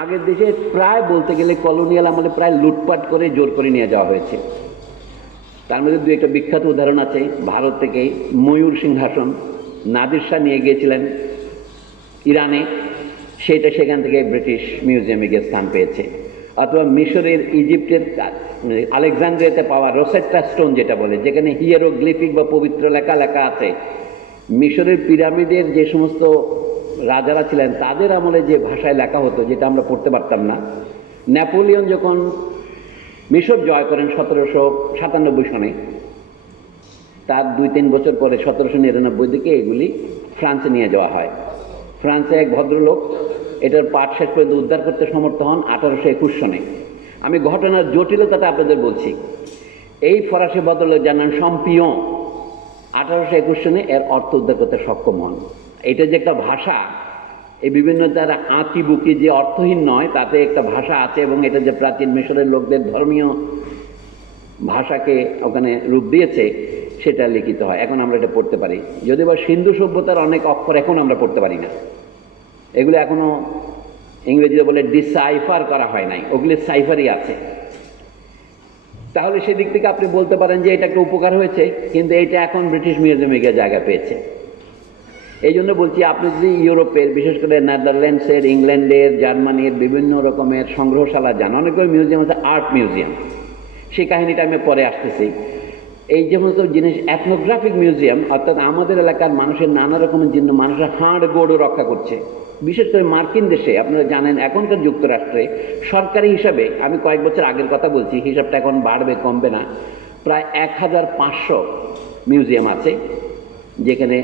আগের দেশে প্রায় বলতে গেলে কলোনিয়াল আমলে প্রায় লুটপাট করে জোর করে নিয়ে যাওয়া হয়েছে। তার মধ্যে দু একটা বিখ্যাত উদাহরণ আছে। ভারত থেকে ময়ূর সিংহাসন নাদির শাহ নিয়ে গিয়েছিলেন ইরানে, সেটা সেখান থেকে ব্রিটিশ মিউজিয়ামে গিয়ে স্থান পেয়েছে। অথবা মিশরের ইজিপ্টের আলেকজান্দ্রিয়াতে পাওয়া রোসেট্টা স্টোন যেটা বলে, যেখানে হিয়েরোগ্লিফিক বা পবিত্র লেখা লেখা আছে, মিশরের পিরামিডের যে সমস্ত রাজারা ছিলেন তাদের আমলে যে ভাষায় লেখা হতো, যেটা আমরা পড়তে পারতাম না। নেপোলিয়ন যখন মিশর জয় করেন 1797 সনে, তার 2-3 বছর পরে 1799 দিকে এগুলি ফ্রান্সে নিয়ে যাওয়া হয়। ফ্রান্সে এক ভদ্রলোক এটার পাঠ শেষ পর্যন্ত উদ্ধার করতে সমর্থ হন 1821 সনে। আমি ঘটনার জটিলতাটা আপনাদের বলছি। এই ফরাসি ভদ্রলোক যার নাম সম্পিয়ন 1821 সনে এর অর্থ উদ্ধার করতে সক্ষম হন। এটা যে একটা ভাষা, এই বিভিন্ন তারা আঁতি বুকি যে অর্থহীন নয়, তাতে একটা ভাষা আছে, এবং এটা যে প্রাচীন মিশরের লোকদের ধর্মীয় ভাষাকে ওখানে রূপ দিয়েছে সেটা লিখিত হয়। এখন আমরা এটা পড়তে পারি, যদিও বা সিন্ধু সভ্যতার অনেক অক্ষর এখন আমরা পড়তে পারি না। এগুলো এখনো ইংরেজিতে বলে ডিসাইফার করা হয় নাই, ওগুলি সাইফারই আছে। তাহলে সেদিক থেকে আপনি বলতে পারেন যে এটা একটা উপকার হয়েছে, কিন্তু এটা এখন ব্রিটিশ মিউজিয়ামে গিয়ে জায়গা পেয়েছে। এই জন্য বলছি, আপনি যদি ইউরোপের, বিশেষ করে নেদারল্যান্ডসের, ইংল্যান্ডের, জার্মানির বিভিন্ন রকমের সংগ্রহশালা যান, অনেকগুলো মিউজিয়াম আছে, আর্ট মিউজিয়াম, সেই কাহিনীটা আমি পরে আসতেছি। এই যে সমস্ত জিনিস এথনোগ্রাফিক মিউজিয়াম, অর্থাৎ আমাদের এলাকার মানুষের নানা রকমের জন্য মানুষের হাড় গোড়ও রক্ষা করছে। বিশেষ করে মার্কিন দেশে আপনারা জানেন, এখনকার যুক্তরাষ্ট্রে সরকারি হিসাবে, আমি কয়েক বছর আগের কথা বলছি, হিসাবটা এখন বাড়বে কমবে না, প্রায় 1500 মিউজিয়াম আছে, যেখানে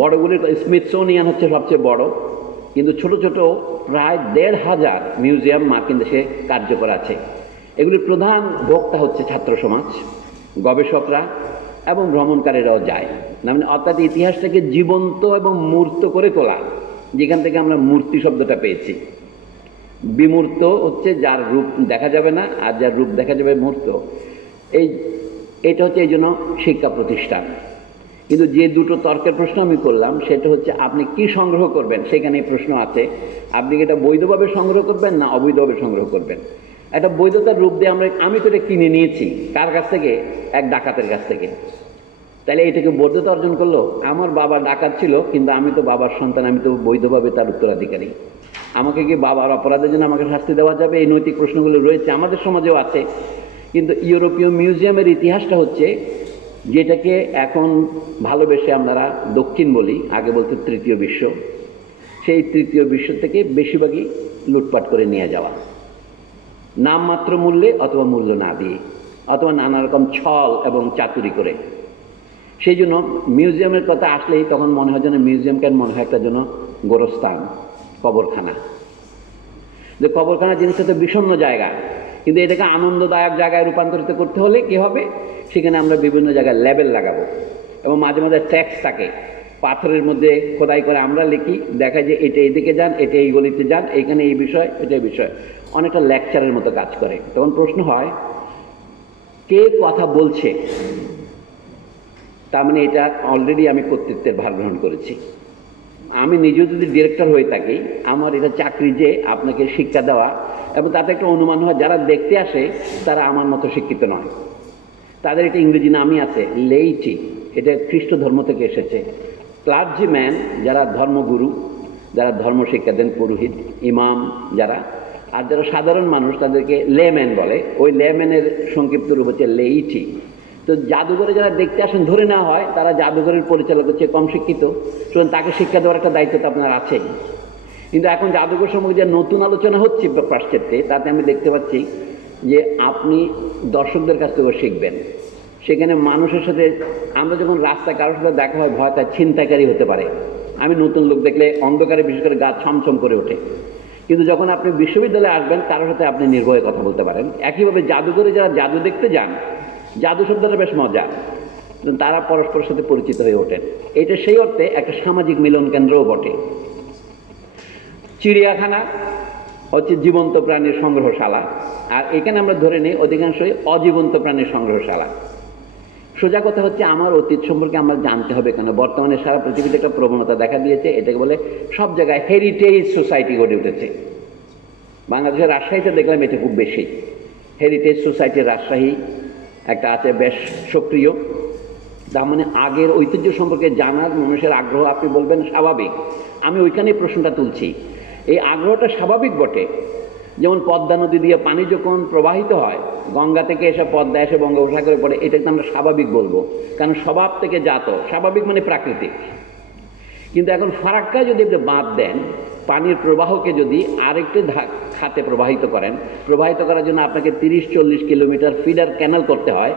বড়গুলির স্মিথসোনিয়ান হচ্ছে সবচেয়ে বড়, কিন্তু ছোট ছোট প্রায় 1500 মিউজিয়াম মার্কিন দেশে কার্যকর আছে। এগুলির প্রধান ভোক্তা হচ্ছে ছাত্র সমাজ, গবেষকরা এবং ভ্রমণকারীরাও যায়। মানে অর্থাৎ ইতিহাসটাকে জীবন্ত এবং মূর্ত করে তোলা, যেখান থেকে আমরা মূর্তি শব্দটা পেয়েছি। বিমূর্ত হচ্ছে যার রূপ দেখা যাবে না, আর যার রূপ দেখা যাবে মূর্ত। এটা হচ্ছে এই জন্য শিক্ষা প্রতিষ্ঠান। কিন্তু যে দুটো তর্কের প্রশ্ন আমি করলাম, সেটা হচ্ছে আপনি কি সংগ্রহ করবেন, সেখানে প্রশ্ন আছে। আপনি কি এটা বৈধভাবে সংগ্রহ করবেন না অবৈধভাবে সংগ্রহ করবেন। একটা বৈধতার রূপ দিয়ে আমি তো এটা কিনে নিয়েছি, কার কাছ থেকে? এক ডাকাতের কাছ থেকে। তাহলে এটাকে বৈধতা অর্জন করলো? আমার বাবা ডাকাত ছিল, কিন্তু আমি তো বাবার সন্তান, আমি তো বৈধভাবে তার উত্তরাধিকারী। আমাকে কি বাবার অপরাধের জন্য আমাকে শাস্তি দেওয়া যাবে? এই নৈতিক প্রশ্নগুলো রয়েছে, আমাদের সমাজেও আছে। কিন্তু ইউরোপীয় মিউজিয়ামের ইতিহাসটা হচ্ছে, যেটাকে এখন ভালোবেসে আমরা দক্ষিণ বলি, আগে বলতে তৃতীয় বিশ্ব, সেই তৃতীয় বিশ্ব থেকে বেশিরভাগই লুটপাট করে নিয়ে যাওয়া, নামমাত্র মূল্যে অথবা মূল্য না দিয়ে, অথবা নানা রকম ছল এবং চাতুরি করে। সেই জন্য মিউজিয়ামের কথা আসলেই তখন মনে হয় যেন মিউজিয়াম কেন মনে হয় একটা যেন গোরস্থান, কবরখানা। যে কবরখানা জিনিসটা তো বিষণ্ণ জায়গা, কিন্তু এটাকে আনন্দদায়ক জায়গায় রূপান্তরিত করতে হলে কি হবে? সেখানে আমরা বিভিন্ন জায়গায় লেবেল লাগাবো, এবং মাঝে মাঝে ট্যাক্স থাকে, পাথরের মধ্যে খোদাই করে আমরা লিখি, দেখা যায় এটা এইদিকে যান, এটা এই গলিতে যান, এখানে এই বিষয়, এটা এই বিষয়, অনেকটা লেকচারের মতো কাজ করে। তখন প্রশ্ন হয়, কে কথা বলছে? তার মানে এটা অলরেডি আমি কর্তৃত্বের ভার গ্রহণ করেছি। আমি নিজেও যদি ডিরেক্টর হয়ে থাকি, আমার এটা চাকরি যে আপনাকে শিক্ষা দেওয়া, এবং তাতে একটা অনুমান হয় যারা দেখতে আসে তারা আমার মতো শিক্ষিত নয়। তাদের একটা ইংরেজি নামই আছে, লেইটি। এটা খ্রিস্ট ধর্ম থেকে এসেছে। ক্লার্জিম্যান যারা ধর্মগুরু, যারা ধর্ম শিক্ষা দেন, পুরোহিত, ইমাম যারা, আর যারা সাধারণ মানুষ তাদেরকে লেম্যান বলে। ওই লেম্যানের সংক্ষিপ্ত রূপ হচ্ছে লেইটি। তো জাদুঘরে যারা দেখতে আসেন, ধরে নেওয়া হয় তারা জাদুঘরের পরিচালক হচ্ছে কম শিক্ষিত, সুতরাং তাকে শিক্ষা দেওয়ার একটা দায়িত্ব তো আপনার আছেই। কিন্তু এখন জাদুঘর সম্পর্কে যে নতুন আলোচনা হচ্ছে পাশ্চাত্যে, তাতে আমি দেখতে পাচ্ছি যে আপনি দর্শকদের কাছ থেকে শিখবেন। সেখানে মানুষের সাথে, আমরা যখন রাস্তায় কারোর সাথে দেখা হয়, ভয় তার ছিনতাইকারী হতে পারে। আমি নতুন লোক দেখলে অন্ধকারে বিশেষ করে গা ছমছম করে ওঠে। কিন্তু যখন আপনি বিশ্ববিদ্যালয়ে আসবেন, কারোর সাথে আপনি নির্ভয়ে কথা বলতে পারেন। একইভাবে জাদুঘরে যারা জাদু দেখতে যান, জাদু শব্দটা বেশ মজা, তারা পরস্পরের সাথে পরিচিত হয়ে ওঠেন। এটা সেই অর্থে একটা সামাজিক মিলন কেন্দ্রও বটে। চিড়িয়াখানা হচ্ছে জীবন্ত প্রাণীর সংগ্রহশালা, আর এখানে আমরা ধরে নিই অধিকাংশই অজীবন্ত প্রাণীর সংগ্রহশালা। সোজা কথা হচ্ছে, আমার অতীত সম্পর্কে আমরা জানতে হবে কেন? বর্তমানে সারা পৃথিবীতে একটা প্রবণতা দেখা দিয়েছে, এটাকে বলে সব জায়গায় হেরিটেজ সোসাইটি গড়ে উঠেছে। বাংলাদেশের রাজশাহীতে দেখলাম এটা খুব বেশি। হেরিটেজ সোসাইটি রাজশাহী একটা আছে, বেশ সক্রিয়। তার মানে আগের ঐতিহ্য সম্পর্কে জানার মানুষের আগ্রহ, আপনি বলবেন স্বাভাবিক, আমি ওইখানেই প্রশ্নটা তুলছি। এই আগ্রহটা স্বাভাবিক বটে। যেমন পদ্মা নদী দিয়ে পানি যখন প্রবাহিত হয়, গঙ্গা থেকে এসে পদ্মা এসে বঙ্গোপসাগরে পড়ে, এটাকে আমরা স্বাভাবিক বলবো, কারণ স্বভাব থেকে জাত। স্বাভাবিক মানে প্রাকৃতিক। কিন্তু এখন ফারাক্কা যদি আপনি বাদ দেন, পানির প্রবাহকে যদি আরেকটি খাতে প্রবাহিত করেন, প্রবাহিত করার জন্য আপনাকে 30-40 কিলোমিটার ফিডার ক্যানাল করতে হয়,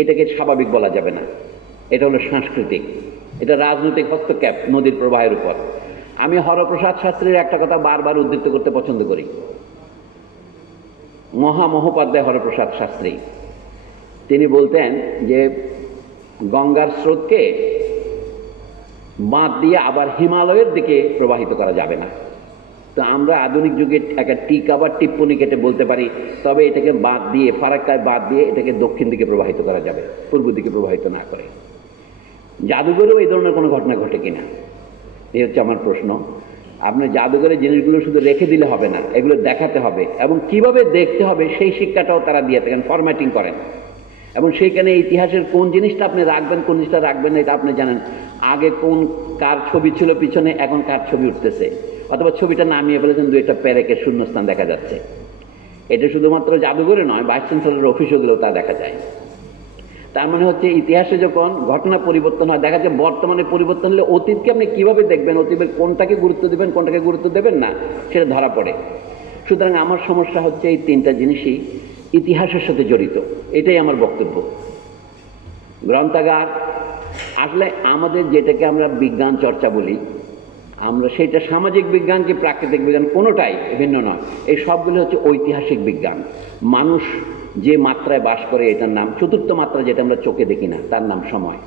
এটাকে স্বাভাবিক বলা যাবে না। এটা হলো সাংস্কৃতিক, এটা রাজনৈতিক হস্তক্ষেপ নদীর প্রবাহের উপর। আমি হরপ্রসাদ শাস্ত্রীর একটা কথা বারবার উদ্ধৃত করতে পছন্দ করি। মহামহোপাধ্যায় হরপ্রসাদ শাস্ত্রী তিনি বলতেন যে গঙ্গার স্রোতকে বাঁধ দিয়ে আবার হিমালয়ের দিকে প্রবাহিত করা যাবে না। তো আমরা আধুনিক যুগে একটা টিকা বা টিপ্পনি কেটে বলতে পারি, তবে এটাকে বাঁধ দিয়ে, ফারাক্কায় বাঁধ দিয়ে এটাকে দক্ষিণ দিকে প্রবাহিত করা যাবে, পূর্ব দিকে প্রবাহিত না করে। জাদুঘরেও এই ধরনের কোনো ঘটনা ঘটে কিনা, এই হচ্ছে আমার প্রশ্ন। আপনি জাদুঘরের জিনিসগুলো শুধু রেখে দিলে হবে না, এগুলো দেখাতে হবে, এবং কিভাবে দেখতে হবে সেই শিক্ষাটাও তারা দিয়ে থাকেন, ফরম্যাটিং করেন। এবং সেইখানে ইতিহাসের কোন জিনিসটা আপনি রাখবেন, কোন জিনিসটা রাখবেন না, এটা আপনি জানেন। আগে কোন কার ছবি ছিল পিছনে, এখন কার ছবি উঠতেছে, অথবা ছবিটা নামিয়ে ফেলেছেন, দু একটা প্যারেকের শূন্যস্থান দেখা যাচ্ছে। এটা শুধুমাত্র জাদুঘরে নয়, ভাইস চ্যান্সেলরের অফিসগুলোও তা দেখা যায়। তার মানে হচ্ছে ইতিহাসে যখন ঘটনা পরিবর্তন হয়, দেখা যায় বর্তমানে পরিবর্তন হলে অতীতকে আপনি কিভাবে দেখবেন, অতীতের কোনটাকে গুরুত্ব দেবেন, কোনটাকে গুরুত্ব দেবেন না, সেটা ধরা পড়ে। সুতরাং আমার সমস্যা হচ্ছে এই তিনটা জিনিসই ইতিহাসের সাথে জড়িত, এটাই আমার বক্তব্য। গ্রন্থাগার আসলে আমাদের যেটাকে আমরা বিজ্ঞান চর্চা বলি, আমরা সেটা সামাজিক বিজ্ঞান কি প্রাকৃতিক বিজ্ঞান, কোনোটাই ভিন্ন নয়। এই সবগুলো হচ্ছে ঐতিহাসিক বিজ্ঞান। মানুষ যে মাত্রায় বাস করে, এটার নাম চতুর্থ মাত্রা, যেটা আমরা চোখে দেখি না, তার নাম সময়।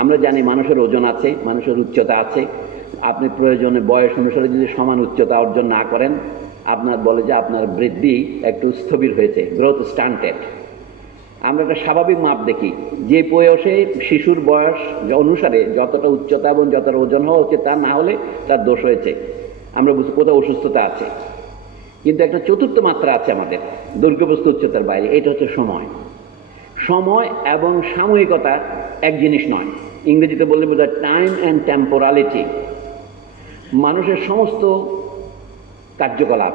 আমরা জানি মানুষের ওজন আছে, মানুষের উচ্চতা আছে। আপনি প্রয়োজনে বয়স অনুসারে যদি সমান উচ্চতা অর্জন না করেন, আপনার বলে যে আপনার বৃদ্ধি একটু স্থবির হয়েছে, গ্রোথ স্টান্টেড। আমরা একটা স্বাভাবিক মাপ দেখি, যে বয়সে শিশুর বয়স অনুসারে যতটা উচ্চতা এবং যতটা ওজন হওয়া উচিত, তা না হলে তার দোষ হয়েছে, আমরা বুঝি কোথাও অসুস্থতা আছে। কিন্তু একটা চতুর্থ মাত্রা আছে আমাদের, দৈর্ঘ্যবস্তু উচ্চতার বাইরে, এটা হচ্ছে সময়। সময় এবং সাময়িকতা এক জিনিস নয়। ইংরেজিতে বললে বোঝায় টাইম অ্যান্ড টেম্পোরালিটি। মানুষের সমস্ত কার্যকলাপ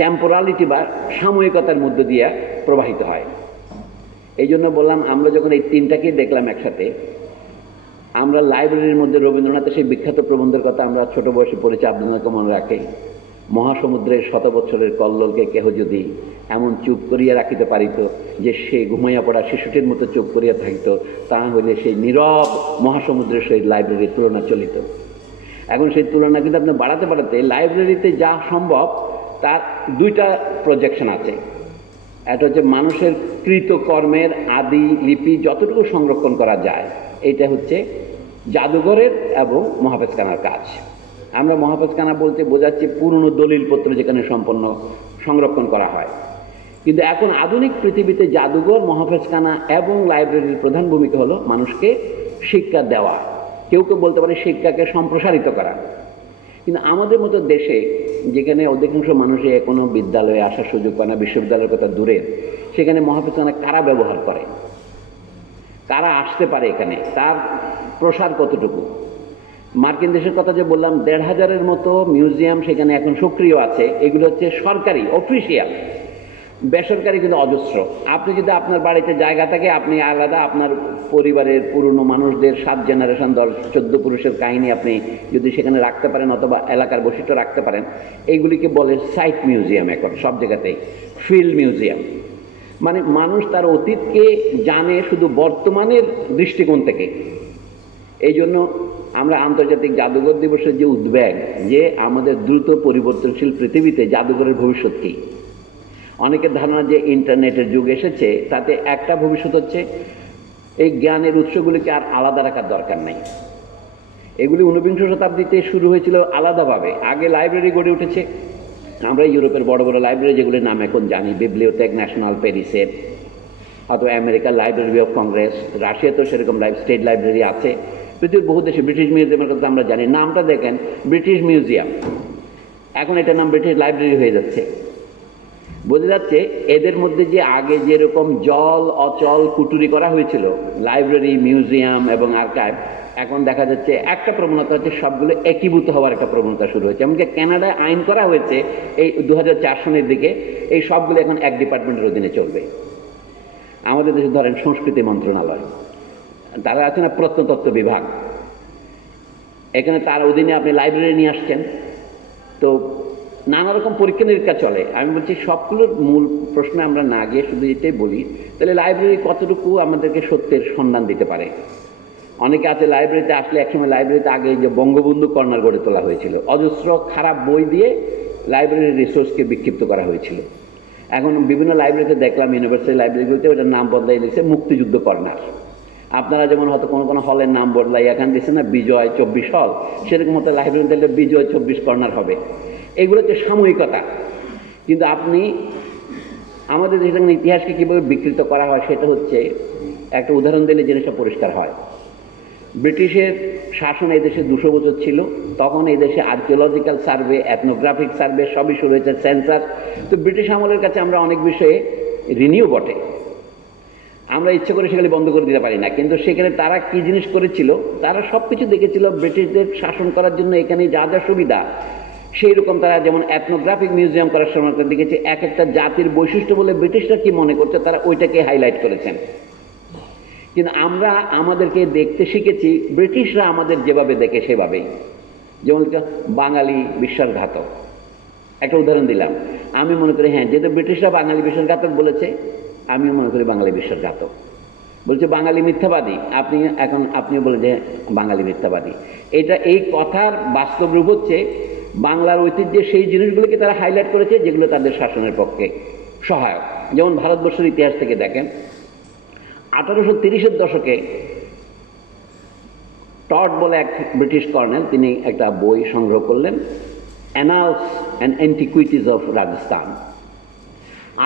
টেম্পোরালিটি বা সাময়িকতার মধ্য দিয়ে প্রবাহিত হয়। এই জন্য বললাম, আমরা যখন এই তিনটাকেই দেখলাম একসাথে, আমরা লাইব্রেরির মধ্যে রবীন্দ্রনাথের সেই বিখ্যাত প্রবন্ধের কথা আমরা ছোট বয়সে পড়েছি, আপনাদেরকে মনে রাখে, মহাসমুদ্রের 100 বছরের কল্লোলকে কেহ যদি এমন চুপ করিয়া রাখিতে পারিত যে সে ঘুমাইয়া পড়া শিশুটির মতো চুপ করিয়া থাকিত, তাহা হইলে সেই নীরব মহাসমুদ্রের সহিত লাইব্রেরির তুলনা চলিত। এখন সেই তুলনা কিন্তু আপনি বাড়াতে বাড়াতে লাইব্রেরিতে যা সম্ভব তার দুইটা প্রজেকশন আছে। একটা হচ্ছে মানুষের কৃতকর্মের আদি লিপি যতটুকু সংরক্ষণ করা যায়, এটা হচ্ছে জাদুঘরের এবং মহাফেজখানার কাজ। আমরা মহাফেজখানা বলতে বোঝাচ্ছি পুরনো দলিলপত্র যেখানে সম্পন্ন সংরক্ষণ করা হয়। কিন্তু এখন আধুনিক পৃথিবীতে জাদুঘর, মহাফেজখানা এবং লাইব্রেরির প্রধান ভূমিকা হলো মানুষকে শিক্ষা দেওয়া, কেউ কেউ বলতে পারে শিক্ষাকে সম্প্রসারিত করা। কিন্তু আমাদের মতো দেশে, যেখানে অধিকাংশ মানুষে এখনো বিদ্যালয়ে আসার সুযোগ পায় না, বিশ্ববিদ্যালয়ের কথা দূরের, সেখানে মহাফেজখানা কারা ব্যবহার করে, কারা আসতে পারে, এখানে তার প্রসার কতটুকু? মার্কিন দেশের কথা যে বললাম, 1,500-এর মতো মিউজিয়াম সেখানে এখন সক্রিয় আছে। এগুলো হচ্ছে সরকারি, অফিসিয়াল। বেসরকারি কিন্তু অজস্র। আপনি যদি আপনার বাড়িতে জায়গা থাকে, আপনি আলাদা আপনার পরিবারের পুরনো মানুষদের 7 জেনারেশন 14 পুরুষের কাহিনী আপনি যদি সেখানে রাখতে পারেন, অথবা এলাকার বৈশিষ্ট্য রাখতে পারেন, এইগুলিকে বলে সাইট মিউজিয়াম। এখন সব জায়গাতেই ফিল্ড মিউজিয়াম, মানে মানুষ তার অতীতকে জানে শুধু বর্তমানের দৃষ্টিকোণ থেকে। এই জন্য আমরা আন্তর্জাতিক জাদুঘর দিবসের যে উদ্বেগ, যে আমাদের দ্রুত পরিবর্তনশীল পৃথিবীতে জাদুঘরের ভবিষ্যৎ কী। অনেকের ধারণা যে ইন্টারনেটের যুগ এসেছে, তাতে একটা ভবিষ্যৎ হচ্ছে এই জ্ঞানের উৎসগুলিকে আর আলাদা রাখার দরকার নেই। এগুলি 19বিংশ শতাব্দীতে শুরু হয়েছিল আলাদাভাবে। আগে লাইব্রেরি গড়ে উঠেছে। আমরা ইউরোপের বড় বড় লাইব্রেরি যেগুলির নাম এখন জানি, বিবলিওটেক ন্যাশনাল প্যারিসের, অথবা আমেরিকার লাইব্রেরি অফ কংগ্রেস, রাশিয়াতেও সেরকম স্টেট লাইব্রেরি আছে। পৃথিবীর বহু দেশে ব্রিটিশ মিউজিয়ামের কথা আমরা জানি, নামটা দেখেন ব্রিটিশ মিউজিয়াম। এখন এটার নাম ব্রিটিশ লাইব্রেরি হয়ে যাচ্ছে। বোঝা যাচ্ছে এদের মধ্যে যে আগে যেরকম জল অচল কুটুরি করা হয়েছিল, লাইব্রেরি, মিউজিয়াম এবং আর্কাইভ, এখন দেখা যাচ্ছে একটা প্রবণতা হচ্ছে সবগুলো একীভূত হওয়ার একটা প্রবণতা শুরু হয়েছে। এমনকি কানাডায় আইন করা হয়েছে এই 2004 সনের দিকে, এই সবগুলো এখন এক ডিপার্টমেন্টের অধীনে চলবে। আমাদের দেশে ধরেন সংস্কৃতি মন্ত্রণালয়, তারা আছে না প্রত্নতত্ত্ব বিভাগ, এখানে তার অধীনে আপনি লাইব্রেরি নিয়ে আসছেন, তো নানা রকম পরীক্ষা নিরীক্ষা চলে। আমি বলছি সবগুলোর মূল প্রশ্নে আমরা না গিয়ে শুধু এটাই বলি, তাহলে লাইব্রেরি কতটুকু আমাদেরকে সত্যের সন্ধান দিতে পারে। অনেকে আছে লাইব্রেরিতে আসলে, একসময় লাইব্রেরিতে আগে যে বঙ্গবন্ধু কর্নার গড়ে তোলা হয়েছিল, অজস্র খারাপ বই দিয়ে লাইব্রেরির রিসোর্সকে বিক্ষিপ্ত করা হয়েছিল। এখন বিভিন্ন লাইব্রেরিতে দেখলাম, ইউনিভার্সিটি লাইব্রেরিগুলোতে ওটার নাম বদলাই দিয়েছে মুক্তিযুদ্ধ কর্নার। আপনারা যেমন হয়তো কোনো কোনো হলের নাম বদলাই এখন দিচ্ছে না বিজয় 24 হল, সেরকম মতো লাইব্রেরিতে বিজয় 24 কর্নার হবে। এগুলো হচ্ছে সাময়িকতা। কিন্তু আপনি আমাদের দেশের ইতিহাসকে কীভাবে বিকৃত করা হয় সেটা হচ্ছে, একটা উদাহরণ দিলে জিনিসটা পরিষ্কার হয়। ব্রিটিশের শাসন এই দেশে 200 বছর ছিল, তখন এই দেশে আর্কিওলজিক্যাল সার্ভে, এথনোগ্রাফিক সার্ভে সবই শুরু হয়েছে, সেন্সাস। তো ব্রিটিশ আমলের কাছে আমরা অনেক বিষয়ে ঋণীও বটে, আমরা ইচ্ছে করে সেগুলি বন্ধ করে দিতে পারি না। কিন্তু সেখানে তারা কি জিনিস করেছিল, তারা সব কিছু দেখেছিল ব্রিটিশদের শাসন করার জন্য এখানে যা যা সুবিধা, সেই রকম তারা যেমন এথনোগ্রাফিক মিউজিয়াম করার সময় দেখেছে এক একটা জাতির বৈশিষ্ট্য বলে ব্রিটিশরা কি মনে করছে তারা ওইটাকে হাইলাইট করেছেন। কিন্তু আমরা আমাদেরকে দেখতে শিখেছি ব্রিটিশরা আমাদের যেভাবে দেখে সেভাবেই। যেমন বাঙালি বিশ্বাসঘাতক, একটা উদাহরণ দিলাম। আমি মনে করি হ্যাঁ, যেহেতু ব্রিটিশরা বাঙালি বিশ্বাসঘাতক বলেছে, আমিও মনে করি বাঙালি বিশ্বাসঘাতক। বলছে বাঙালি মিথ্যাবাদী, আপনিও বলেন যে বাঙালি মিথ্যাবাদী। এই কথার বাস্তব রূপ হচ্ছে বাংলার ঐতিহ্যের সেই জিনিসগুলোকে তারা হাইলাইট করেছে যেগুলো তাদের শাসনের পক্ষে সহায়ক। যেমন ভারতবর্ষের ইতিহাস থেকে দেখেন, 1830-এর দশকে টড বলে এক ব্রিটিশ কর্নেল, তিনি একটা বই সংগ্রহ করলেন, annals and antiquities of Rajasthan.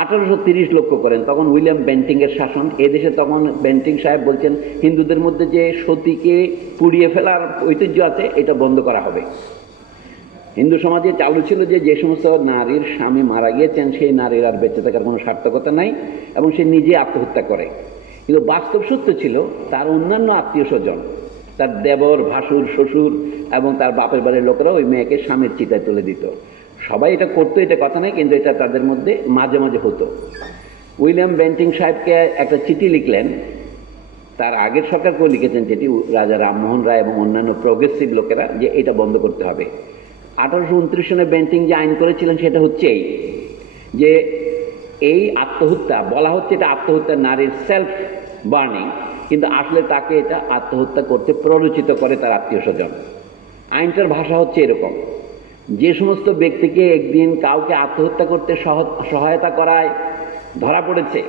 1830 লক্ষ্য করেন, তখন উইলিয়াম বেন্টিংয়ের শাসন এদেশে। তখন বেন্টিং সাহেব বলছেন হিন্দুদের মধ্যে যে সতীকে পুড়িয়ে ফেলার ঐতিহ্য আছে এটা বন্ধ করা হবে। হিন্দু সমাজে চালু ছিল যে সমস্ত নারীর স্বামী মারা গিয়েছেন সেই নারীর আর বেঁচে থাকার কোনো সার্থকতা নাই, এবং সে নিজে আত্মহত্যা করে। কিন্তু বাস্তব সত্য ছিল তার অন্যান্য আত্মীয় স্বজন, তার দেবর, ভাসুর, শ্বশুর এবং তার বাপের বাড়ির লোকেরা ওই মেয়েকে স্বামীর চিতায় তুলে দিত। সবাই এটা করতো, এটা কথা নেই, কিন্তু এটা তাদের মধ্যে মাঝে মাঝে হতো। উইলিয়াম বেন্টিং সাহেবকে একটা চিঠি লিখলেন, তার আগের সরকারকেও লিখেছেন চিঠি, রাজা রামমোহন রায় এবং অন্যান্য প্রোগ্রেসিভ লোকেরা, যে এটা বন্ধ করতে হবে। 1829 সনে বেন্টিং যে আইন করেছিলেন সেটা হচ্ছে যে এই আত্মহত্যা বলা হচ্ছে এটা আত্মহত্যা, নারীর সেলফ বার্নিং, কিন্তু আসলে তাকে এটা আত্মহত্যা করতে প্ররোচিত করে তার আত্মীয় স্বজন। আইনটার ভাষা হচ্ছে এরকম, যে সমস্ত ব্যক্তিকে একদিন কাউকে আত্মহত্যা করতে সহায়তা করায় ধরা পড়েছে,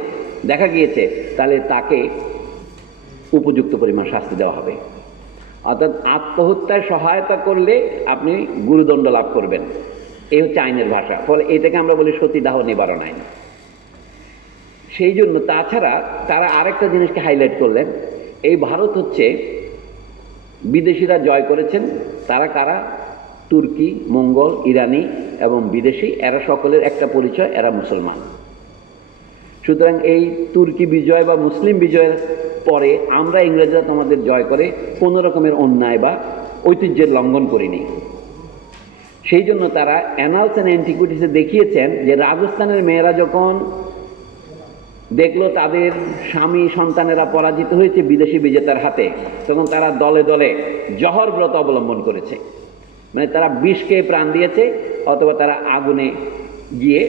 দেখা গিয়েছে, তাহলে তাকে উপযুক্ত পরিমাণ শাস্তি দেওয়া হবে। অর্থাৎ আত্মহত্যায় সহায়তা করলে আপনি গুরুদণ্ড লাভ করবেন, এই হচ্ছে আইনের ভাষা। ফলে এটাকে আমরা বলি সতীদাহ নিবারণ আইন। সেই জন্য তাছাড়া তারা আরেকটা জিনিসকে হাইলাইট করলেন, এই ভারত হচ্ছে বিদেশিরা জয় করেছেন, তারা কারা? তুর্কি, মঙ্গল, ইরানি এবং বিদেশি, এরা সকলের একটা পরিচয়, এরা মুসলমান। সুতরাং এই তুর্কি বিজয় বা মুসলিম বিজয়ের পরে আমরা ইংরেজরা তোমাদের জয় করে কোনো রকমের অন্যায় বা ঐতিহ্যের লঙ্ঘন করিনি। সেই জন্য তারা অ্যানালস অ্যান্ড অ্যান্টিকুইটিসে দেখিয়েছেন যে রাজস্থানের মেয়েরা যখন দেখলো তাদের স্বামী সন্তানেরা পরাজিত হয়েছে বিদেশি বিজেতার হাতে, তখন তারা দলে দলে জহর ব্রত অবলম্বন করেছে। মানে তারা বিষকে প্রাণ দিয়েছে, অথবা তারা আগুনে গিয়ে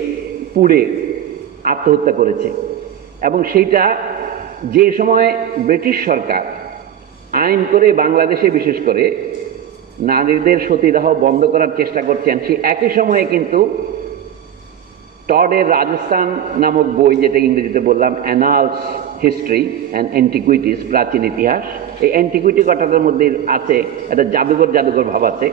পুড়ে আত্মহত্যা করেছে। এবং সেইটা যে সময় ব্রিটিশ সরকার আইন করে বাংলাদেশে বিশেষ করে নারীদের সতীদাহ বন্ধ করার চেষ্টা করছেন, সেই একই সময়ে কিন্তু টডের রাজস্থান নামক বই, যেটা ইংরেজিতে বললাম অ্যানালস হিস্ট্রি অ্যান্ড অ্যান্টিকুইটিস, প্রাচীন ইতিহাস, এই অ্যান্টিকুইটি কথাটার মধ্যে আছে একটা জাদুঘর ভাব আছে।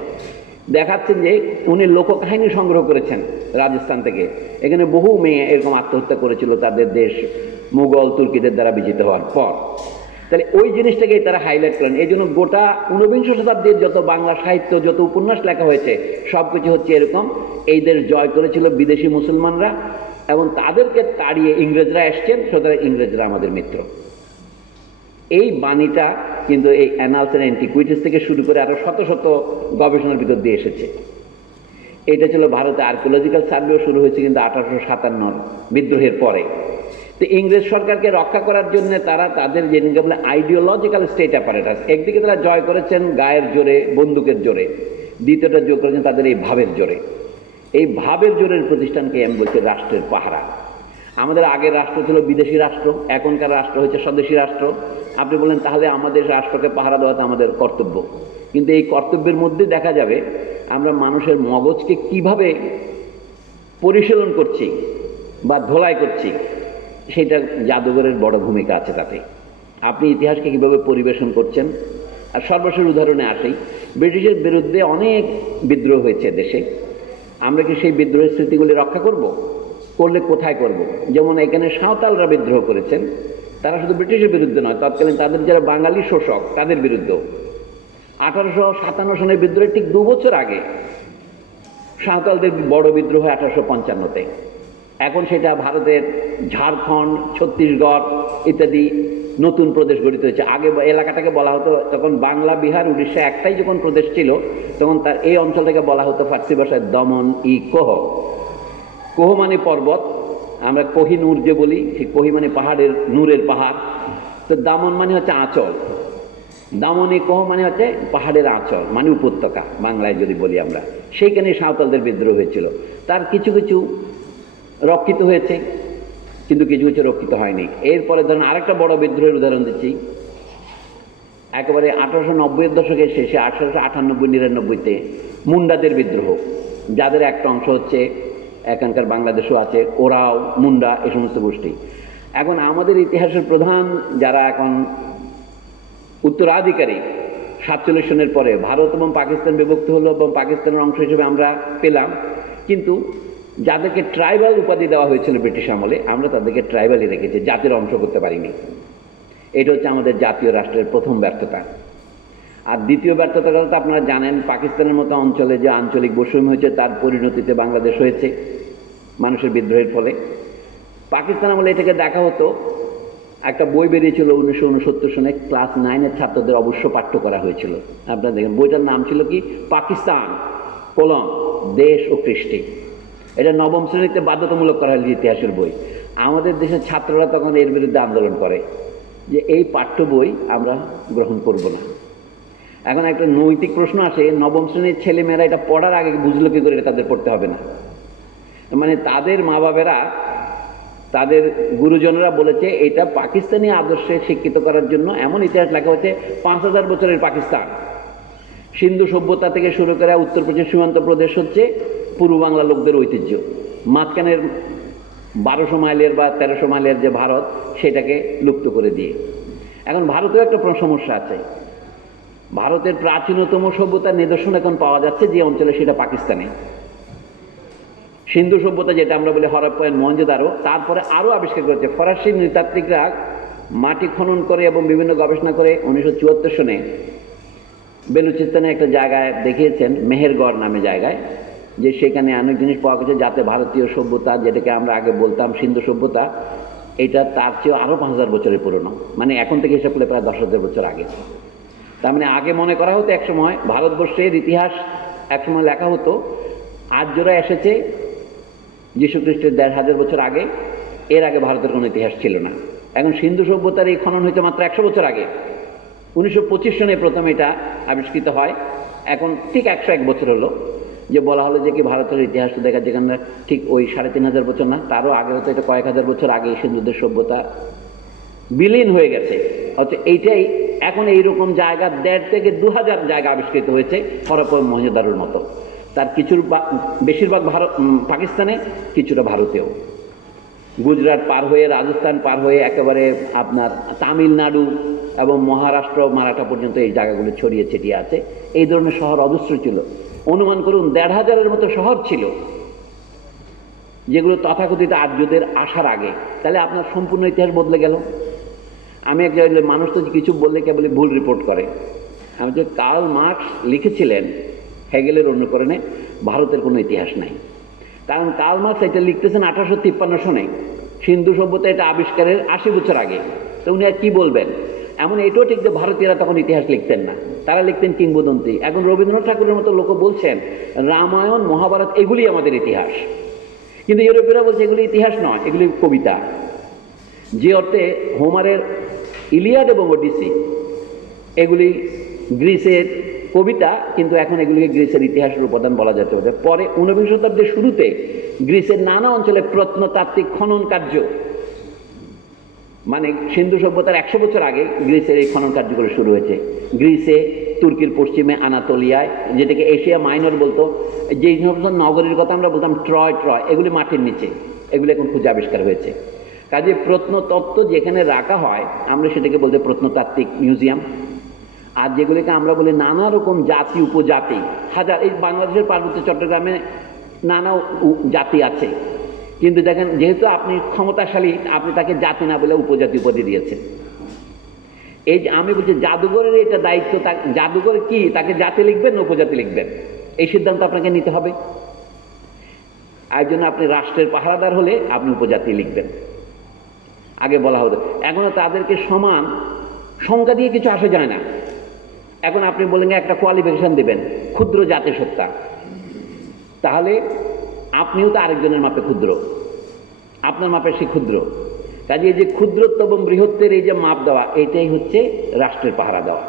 দেখাচ্ছেন যে উনি লোককাহিনী সংগ্রহ করেছেন রাজস্থান থেকে, এখানে বহু মেয়ে এরকম আত্মহত্যা করেছিল তাদের দেশ মুঘল তুর্কিদের দ্বারা বিজিত হওয়ার পর। তাহলে ওই জিনিসটাকেই তারা হাইলাইট করেন। এই জন্য গোটা ঊনবিংশ শতাব্দীর যত বাংলা সাহিত্য, যত উপন্যাস লেখা হয়েছে, সবকিছু হচ্ছে এরকম, এই দেশ জয় করেছিল বিদেশি মুসলমানরা এবং তাদেরকে তাড়িয়ে ইংরেজরা এসছেন, সুতরাং ইংরেজরা আমাদের মিত্র। এই বাণীটা কিন্তু এই অ্যানালস এন্ড অ্যান্টিকুইটিস থেকে শুরু করে আরো শত শত গবেষণার ভিতর দিয়ে এসেছে। এটা ছিল ভারতে আর্কিওলজিক্যাল সার্ভেও শুরু হয়েছে কিন্তু 1857 বিদ্রোহের পরে। তো ইংরেজ সরকারকে রক্ষা করার জন্য তারা তাদের যেটাকে বলে আইডিওলজিক্যাল স্টেট অ্যাপারেটাস, একদিকে তারা জয় করেছেন গায়ের জোরে, বন্দুকের জোরে, দ্বিতীয়টা যোগ করেছেন তাদের এই ভাবের জোরে। এই ভাবের জোরের প্রতিষ্ঠানকে আমি বলছি রাষ্ট্রের পাহারা। আমাদের আগের রাষ্ট্র ছিল বিদেশি রাষ্ট্র, এখনকার রাষ্ট্র হচ্ছে স্বদেশী রাষ্ট্র। আপনি বলেন তাহলে আমাদের রাষ্ট্রকে পাহারা দেওয়াতে আমাদের কর্তব্য, কিন্তু এই কর্তব্যের মধ্যে দেখা যাবে আমরা মানুষের মগজকে কিভাবে পরিশীলন করছি বা ধোলাই করছি, সেটা জাদুঘরের বড় ভূমিকা আছে তাতে। আপনি ইতিহাসকে কিভাবে পরিবেশন করছেন। আর সর্বশেষ উদাহরণে আসি, ব্রিটিশের বিরুদ্ধে অনেক বিদ্রোহ হয়েছে দেশে। আমরা কি সেই বিদ্রোহের স্মৃতিগুলি রক্ষা করব? করলে কোথায় করব? যেমন এখানে সাঁওতালরা বিদ্রোহ করেছেন, তারা শুধু ব্রিটিশের বিরুদ্ধে নয়, তৎকালীন তাদের যারা বাঙালি শোষক তাদের বিরুদ্ধেও। 1857 সনের বিদ্রোহের ঠিক 2 বছর আগে সাঁওতালদের বড় বিদ্রোহ হয় 1855-তে। এখন সেটা ভারতের ঝাড়খণ্ড, ছত্তিশগড় ইত্যাদি নতুন প্রদেশ গঠিত হয়েছে। আগে এলাকাটাকে বলা হতো, তখন বাংলা, বিহার, উড়িষ্যা একটাই যখন প্রদেশ ছিল, তখন তার এই অঞ্চলটাকে বলা হতো ফার্সি ভাষায় দমন ই কোহ। কোহ মানে পর্বত, আমরা কোহি নূর যে বলি, সেই কোহি মানে পাহাড়ের, নূরের পাহাড়। তো দামন মানে হচ্ছে আঁচল, দামনী কোহ মানে হচ্ছে পাহাড়ের আঁচল, মানে উপত্যকা বাংলায় যদি বলি আমরা। সেইখানে সাঁওতালদের বিদ্রোহ হয়েছিল। তার কিছু কিছু রক্ষিত হয়েছে, কিন্তু কিছু কিছু রক্ষিত হয়নি। এরপরে ধরুন আরেকটা বড় বিদ্রোহের উদাহরণ দিচ্ছি, একেবারে 1890-এর দশকের শেষে, 1898-99-তে মুন্ডাদের বিদ্রোহ, যাদের একটা অংশ হচ্ছে এখানকার বাংলাদেশও আছে, ওরাও, মুন্ডা, এই সমস্ত গোষ্ঠী। এখন আমাদের ইতিহাসের প্রধান যারা এখন উত্তরাধিকারী, 47 সনের পরে ভারত এবং পাকিস্তান বিভক্ত হলো এবং পাকিস্তানের অংশ হিসেবে আমরা পেলাম, কিন্তু যাদেরকে ট্রাইবাল উপাধি দেওয়া হয়েছিল ব্রিটিশ আমলে, আমরা তাদেরকে ট্রাইবালই রেখেছি, জাতির অংশ করতে পারিনি। এটা হচ্ছে আমাদের জাতীয় রাষ্ট্রের প্রথম ব্যর্থতা। আর দ্বিতীয় ব্যর্থতাটা তো আপনারা জানেন, পাকিস্তানের মতো অঞ্চলে যে আঞ্চলিক বৈষম্য হয়েছে তার পরিণতিতে বাংলাদেশ হয়েছে মানুষের বিদ্রোহের ফলে। পাকিস্তান আমলে এটাকে দেখা হতো, একটা বই বেরিয়েছিল 1969 সনে, ক্লাস 9-এর ছাত্রদের অবশ্য পাঠ্য করা হয়েছিল। আপনারা দেখেন বইটার নাম ছিল কি, পাকিস্তান কোলন দেশ ও কৃষ্টি। এটা 9ম শ্রেণীতে বাধ্যতামূলক করা হয়েছে, ইতিহাসের বই। আমাদের দেশের ছাত্ররা তখন এর বিরুদ্ধে আন্দোলন করে যে এই পাঠ্য বই আমরা গ্রহণ করব না। এখন একটা নৈতিক প্রশ্ন আসে, 9ম শ্রেণীর ছেলেমেয়েরা এটা পড়ার আগে বুঝলো কি করে এটা তাদের পড়তে হবে না? মানে তাদের মা বাবেরা, তাদের গুরুজনরা বলেছে এটা পাকিস্তানি আদর্শে শিক্ষিত করার জন্য। এমন ইতিহাস লেখা হচ্ছে 5000 বছরের পাকিস্তান, সিন্ধু সভ্যতা থেকে শুরু করে উত্তরপ্রদেশ সীমান্ত প্রদেশ হচ্ছে পূর্ব বাংলা লোকদের ঐতিহ্য। মাঝখানের 1200 মাইলের বা 1300 মাইলের যে ভারত, সেটাকে লুপ্ত করে দিয়ে। এখন ভারতেও একটা সমস্যা আছে। ভারতের প্রাচীনতম সভ্যতার নিদর্শন এখন পাওয়া যাচ্ছে যে অঞ্চলে, সেটা পাকিস্তানে। সিন্ধু সভ্যতা যেটা আমরা বলি হরপ্পা এন্ড মহেঞ্জোদারো, তারপরে আরো আবিষ্কার করেছে ফরাসি নৃতাত্ত্বিকরা, মাটি খনন করে এবং বিভিন্ন গবেষণা করে 1974 সনে বেলুচিস্তানে একটা জায়গায় দেখিয়েছেন, মেহেরগড় নামে জায়গায়, যে সেখানে অনেক জিনিস পাওয়া গেছে যাতে ভারতীয় সভ্যতা, যেটাকে আমরা আগে বলতাম সিন্ধু সভ্যতা, এটা তার চেয়েও আরো 5000 বছরের পুরনো। মানে এখন থেকে হিসাব করলে প্রায় 10,000 বছর আগে। তার মানে আগে মনে করা হতো একসময় ভারতবর্ষের ইতিহাস একসময় লেখা হতো আর্যরা এসেছে যীশু খ্রিস্টের 1500 বছর আগে, এর আগে ভারতের কোনো ইতিহাস ছিল না। এখন সিন্ধু সভ্যতার এই খনন হয়েছে মাত্র 100 বছর আগে, 1925 সনে প্রথম এটা আবিষ্কৃত হয়। এখন ঠিক 101 বছর হলো যে বলা হলো যে কি ভারতের ইতিহাসটা দেখা, যেখানে ঠিক ওই 3500 বছর না, তারও আগে হতো, এটা কয়েক হাজার বছর আগে সিন্ধুদের সভ্যতা বিলীন হয়ে গেছে। হচ্ছে এইটাই এখন এইরকম জায়গা 1,500 থেকে 2000 জায়গা আবিষ্কৃত হয়েছে হরপ্পা মহেঞ্জোদারোর মতো। তার কিছুর বেশিরভাগ ভারত, পাকিস্তানে, কিছুটা ভারতেও। গুজরাট পার হয়ে, রাজস্থান পার হয়ে একেবারে আপনার তামিলনাড়ু এবং মহারাষ্ট্র, মারাঠা পর্যন্ত এই জায়গাগুলো ছড়িয়ে ছিটিয়ে আছে। এই ধরনের শহর অজস্র ছিল। অনুমান করুন 1500-এর মতো শহর ছিল যেগুলো তথাকথিত আর্যদের আসার আগে। তাহলে আপনার সম্পূর্ণ ইতিহাস বদলে গেল। আমি এক জায়গায়, মানুষ তো কিছু বললে কেবল ভুল রিপোর্ট করে। আমি যে কার্ল মার্কস লিখেছিলেন হেগেলের অনুকরণে ভারতের কোনো ইতিহাস নাই, কারণ কার্ল মার্কস এটা লিখতেছেন 1853 সনে, সিন্ধু সভ্যতা এটা আবিষ্কারের 80 বছর আগে। তো উনি আর কি বলবেন? এমন এটাও ঠিক যে ভারতীয়রা তখন ইতিহাস লিখতেন না, তারা লিখতেন কিংবদন্তি। এখন রবীন্দ্রনাথ ঠাকুরের মতো লোক বলছেন রামায়ণ মহাভারত এগুলি আমাদের ইতিহাস, কিন্তু ইউরোপীয়রা বলছে এগুলি ইতিহাস নয়, এগুলি কবিতা। যে অর্থে হোমারের ইলিয়াড এবং ওডিসি এগুলি গ্রিসের কবিতা, কিন্তু এখন এগুলিকে গ্রিসের ইতিহাসের উপাদান বলা যেতে পারে। পরে 19বিংশ শতাব্দীর শুরুতে গ্রিসের নানা অঞ্চলে প্রত্নতাত্ত্বিক খনন কার্য, মানে সিন্ধু সভ্যতার 100 বছর আগে গ্রিসের এই খনন কার্যগুলো শুরু হয়েছে। গ্রিসে, তুর্কির পশ্চিমে, আনাতোলিয়ায়, যেটাকে এশিয়া মাইনর বলতো, যে সমস্ত নগরীর কথা আমরা বলতাম ট্রয়, এগুলি মাটির নিচে, এগুলি এখন খুঁজে আবিষ্কার হয়েছে। কাজে প্রত্নতত্ত্ব যেখানে রাখা হয় আমরা সেটাকে বলতে প্রত্নতাত্ত্বিক মিউজিয়াম। আর যেগুলিকে আমরা বলি নানা রকম জাতি উপজাতি, হাজার, এই বাংলাদেশের পার্বত্য চট্টগ্রামে নানা জাতি আছে, কিন্তু দেখেন যেহেতু আপনি ক্ষমতাশালী, আপনি তাকে জাতি না বলে উপজাতি উপাধি দিয়েছেন। এই যে আমি বলছি জাদুঘরের এটা দায়িত্ব, জাদুঘর কি তাকে জাতি লিখবেন না উপজাতি লিখবেন, এই সিদ্ধান্ত আপনাকে নিতে হবে। আর জন্য আপনি রাষ্ট্রের পাহারাদার হলে আপনি উপজাতি লিখবেন, আগে বলা হতো। এখন তাদেরকে সমান সংখ্যা দিয়ে কিছু আসা যায় না। এখন আপনি বলেন একটা কোয়ালিফিকেশন দেবেন ক্ষুদ্র জাতিসত্তা, তাহলে আপনিও তো আরেকজনের মাপে ক্ষুদ্র, আপনার মাপে সে ক্ষুদ্র। কাজে এই যে ক্ষুদ্রত্ব এবং বৃহত্বের এই যে মাপ দেওয়া, এটাই হচ্ছে রাষ্ট্রের পাহারা দেওয়া।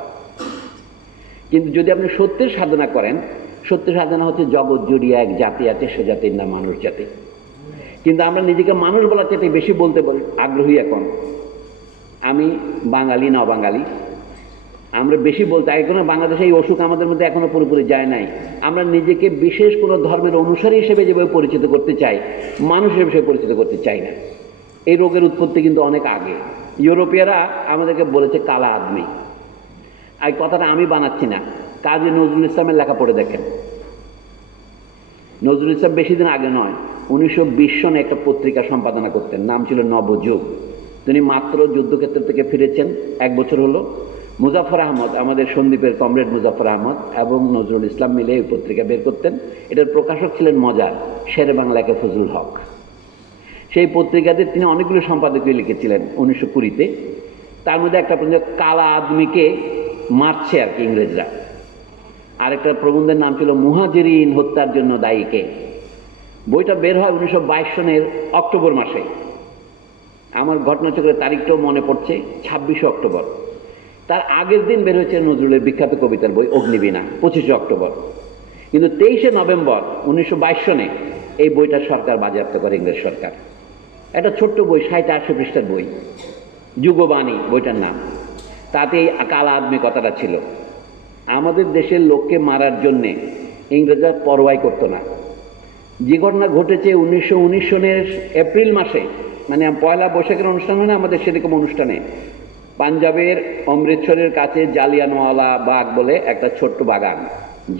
কিন্তু যদি আপনি সত্যের সাধনা করেন, সত্যের সাধনা হচ্ছে জগৎ জুড়িয়ে এক জাতি আছে, সে জাতির নাম মানুষ জাতি। কিন্তু আমরা নিজেকে মানুষ বলার চেয়ে বেশি বলতে আগ্রহী। এখন আমি বাঙালি না বাঙালি, আমরা বেশি বলতে, এখনো বাংলাদেশে এই অসুখ আমাদের মধ্যে এখনো পুরোপুরি যায় নাই। আমরা নিজেকে বিশেষ কোনো ধর্মের অনুসারী হিসেবে যেভাবে পরিচিত করতে চাই, মানুষের হিসেবে পরিচিত করতে চাই না। এই রোগের উৎপত্তি কিন্তু অনেক আগে। ইউরোপীয়রা আমাদেরকে বলেছে কালা আদমি। এই কথাটা আমি বানাচ্ছি না, কাজী নজরুল ইসলামের লেখা পড়ে দেখেন। নজরুল ইসলাম বেশি দিন আগে নয়, 1920 সনে একটা পত্রিকা সম্পাদনা করতেন, নাম ছিল নবযুগ। তিনি মাত্র যুদ্ধক্ষেত্র থেকে ফিরেছেন, 1 বছর হলো। মুজাফর আহমদ, আমাদের সন্দীপের কমরেড মুজাফর আহমদ এবং নজরুল ইসলাম মিলে এই পত্রিকা বের করতেন। এটার প্রকাশক ছিলেন মজার শেরে বাংলাকে ফজলুল হক। সেই পত্রিকাতে তিনি অনেকগুলো সম্পাদকীয় লিখেছিলেন 1920-তে। তার মধ্যে একটা প্রবন্ধ কালা আদমিকে মারছে আর কি ইংরেজরা, আরেকটা প্রবন্ধের নাম ছিল মুহাজিরিন হত্যার জন্য দায়ীকে। বইটা বের হয় 1922 সনের অক্টোবর মাসে। আমার ঘটনাচক্রের তারিখটাও মনে পড়ছে, 26 অক্টোবর। তার আগের দিন বের হয়েছে নজরুলের বিখ্যাত কবিতার বই অগ্নিবীণা, 25 অক্টোবর। কিন্তু 23 নভেম্বর 1922 সনে এই বইটা সরকার বাজেয়াপ্ত করে, ইংরেজ সরকার। একটা ছোট্ট বই, 60-80 পৃষ্ঠার বই, যুগবাণী বইটার নাম। তাতে এই কালা আদমি কথাটা ছিল। আমাদের দেশের লোককে মারার জন্যে ইংরেজরা পরোয়াই করতো না। যে ঘটনা ঘটেছে 1919 সনের এপ্রিল মাসে, মানে পয়লা বৈশাখের অনুষ্ঠান হয় না আমাদের, সেরকম অনুষ্ঠানে পাঞ্জাবের অমৃতসরের কাছে জালিয়ানওয়ালা বাগ বলে একটা ছোট্ট বাগান,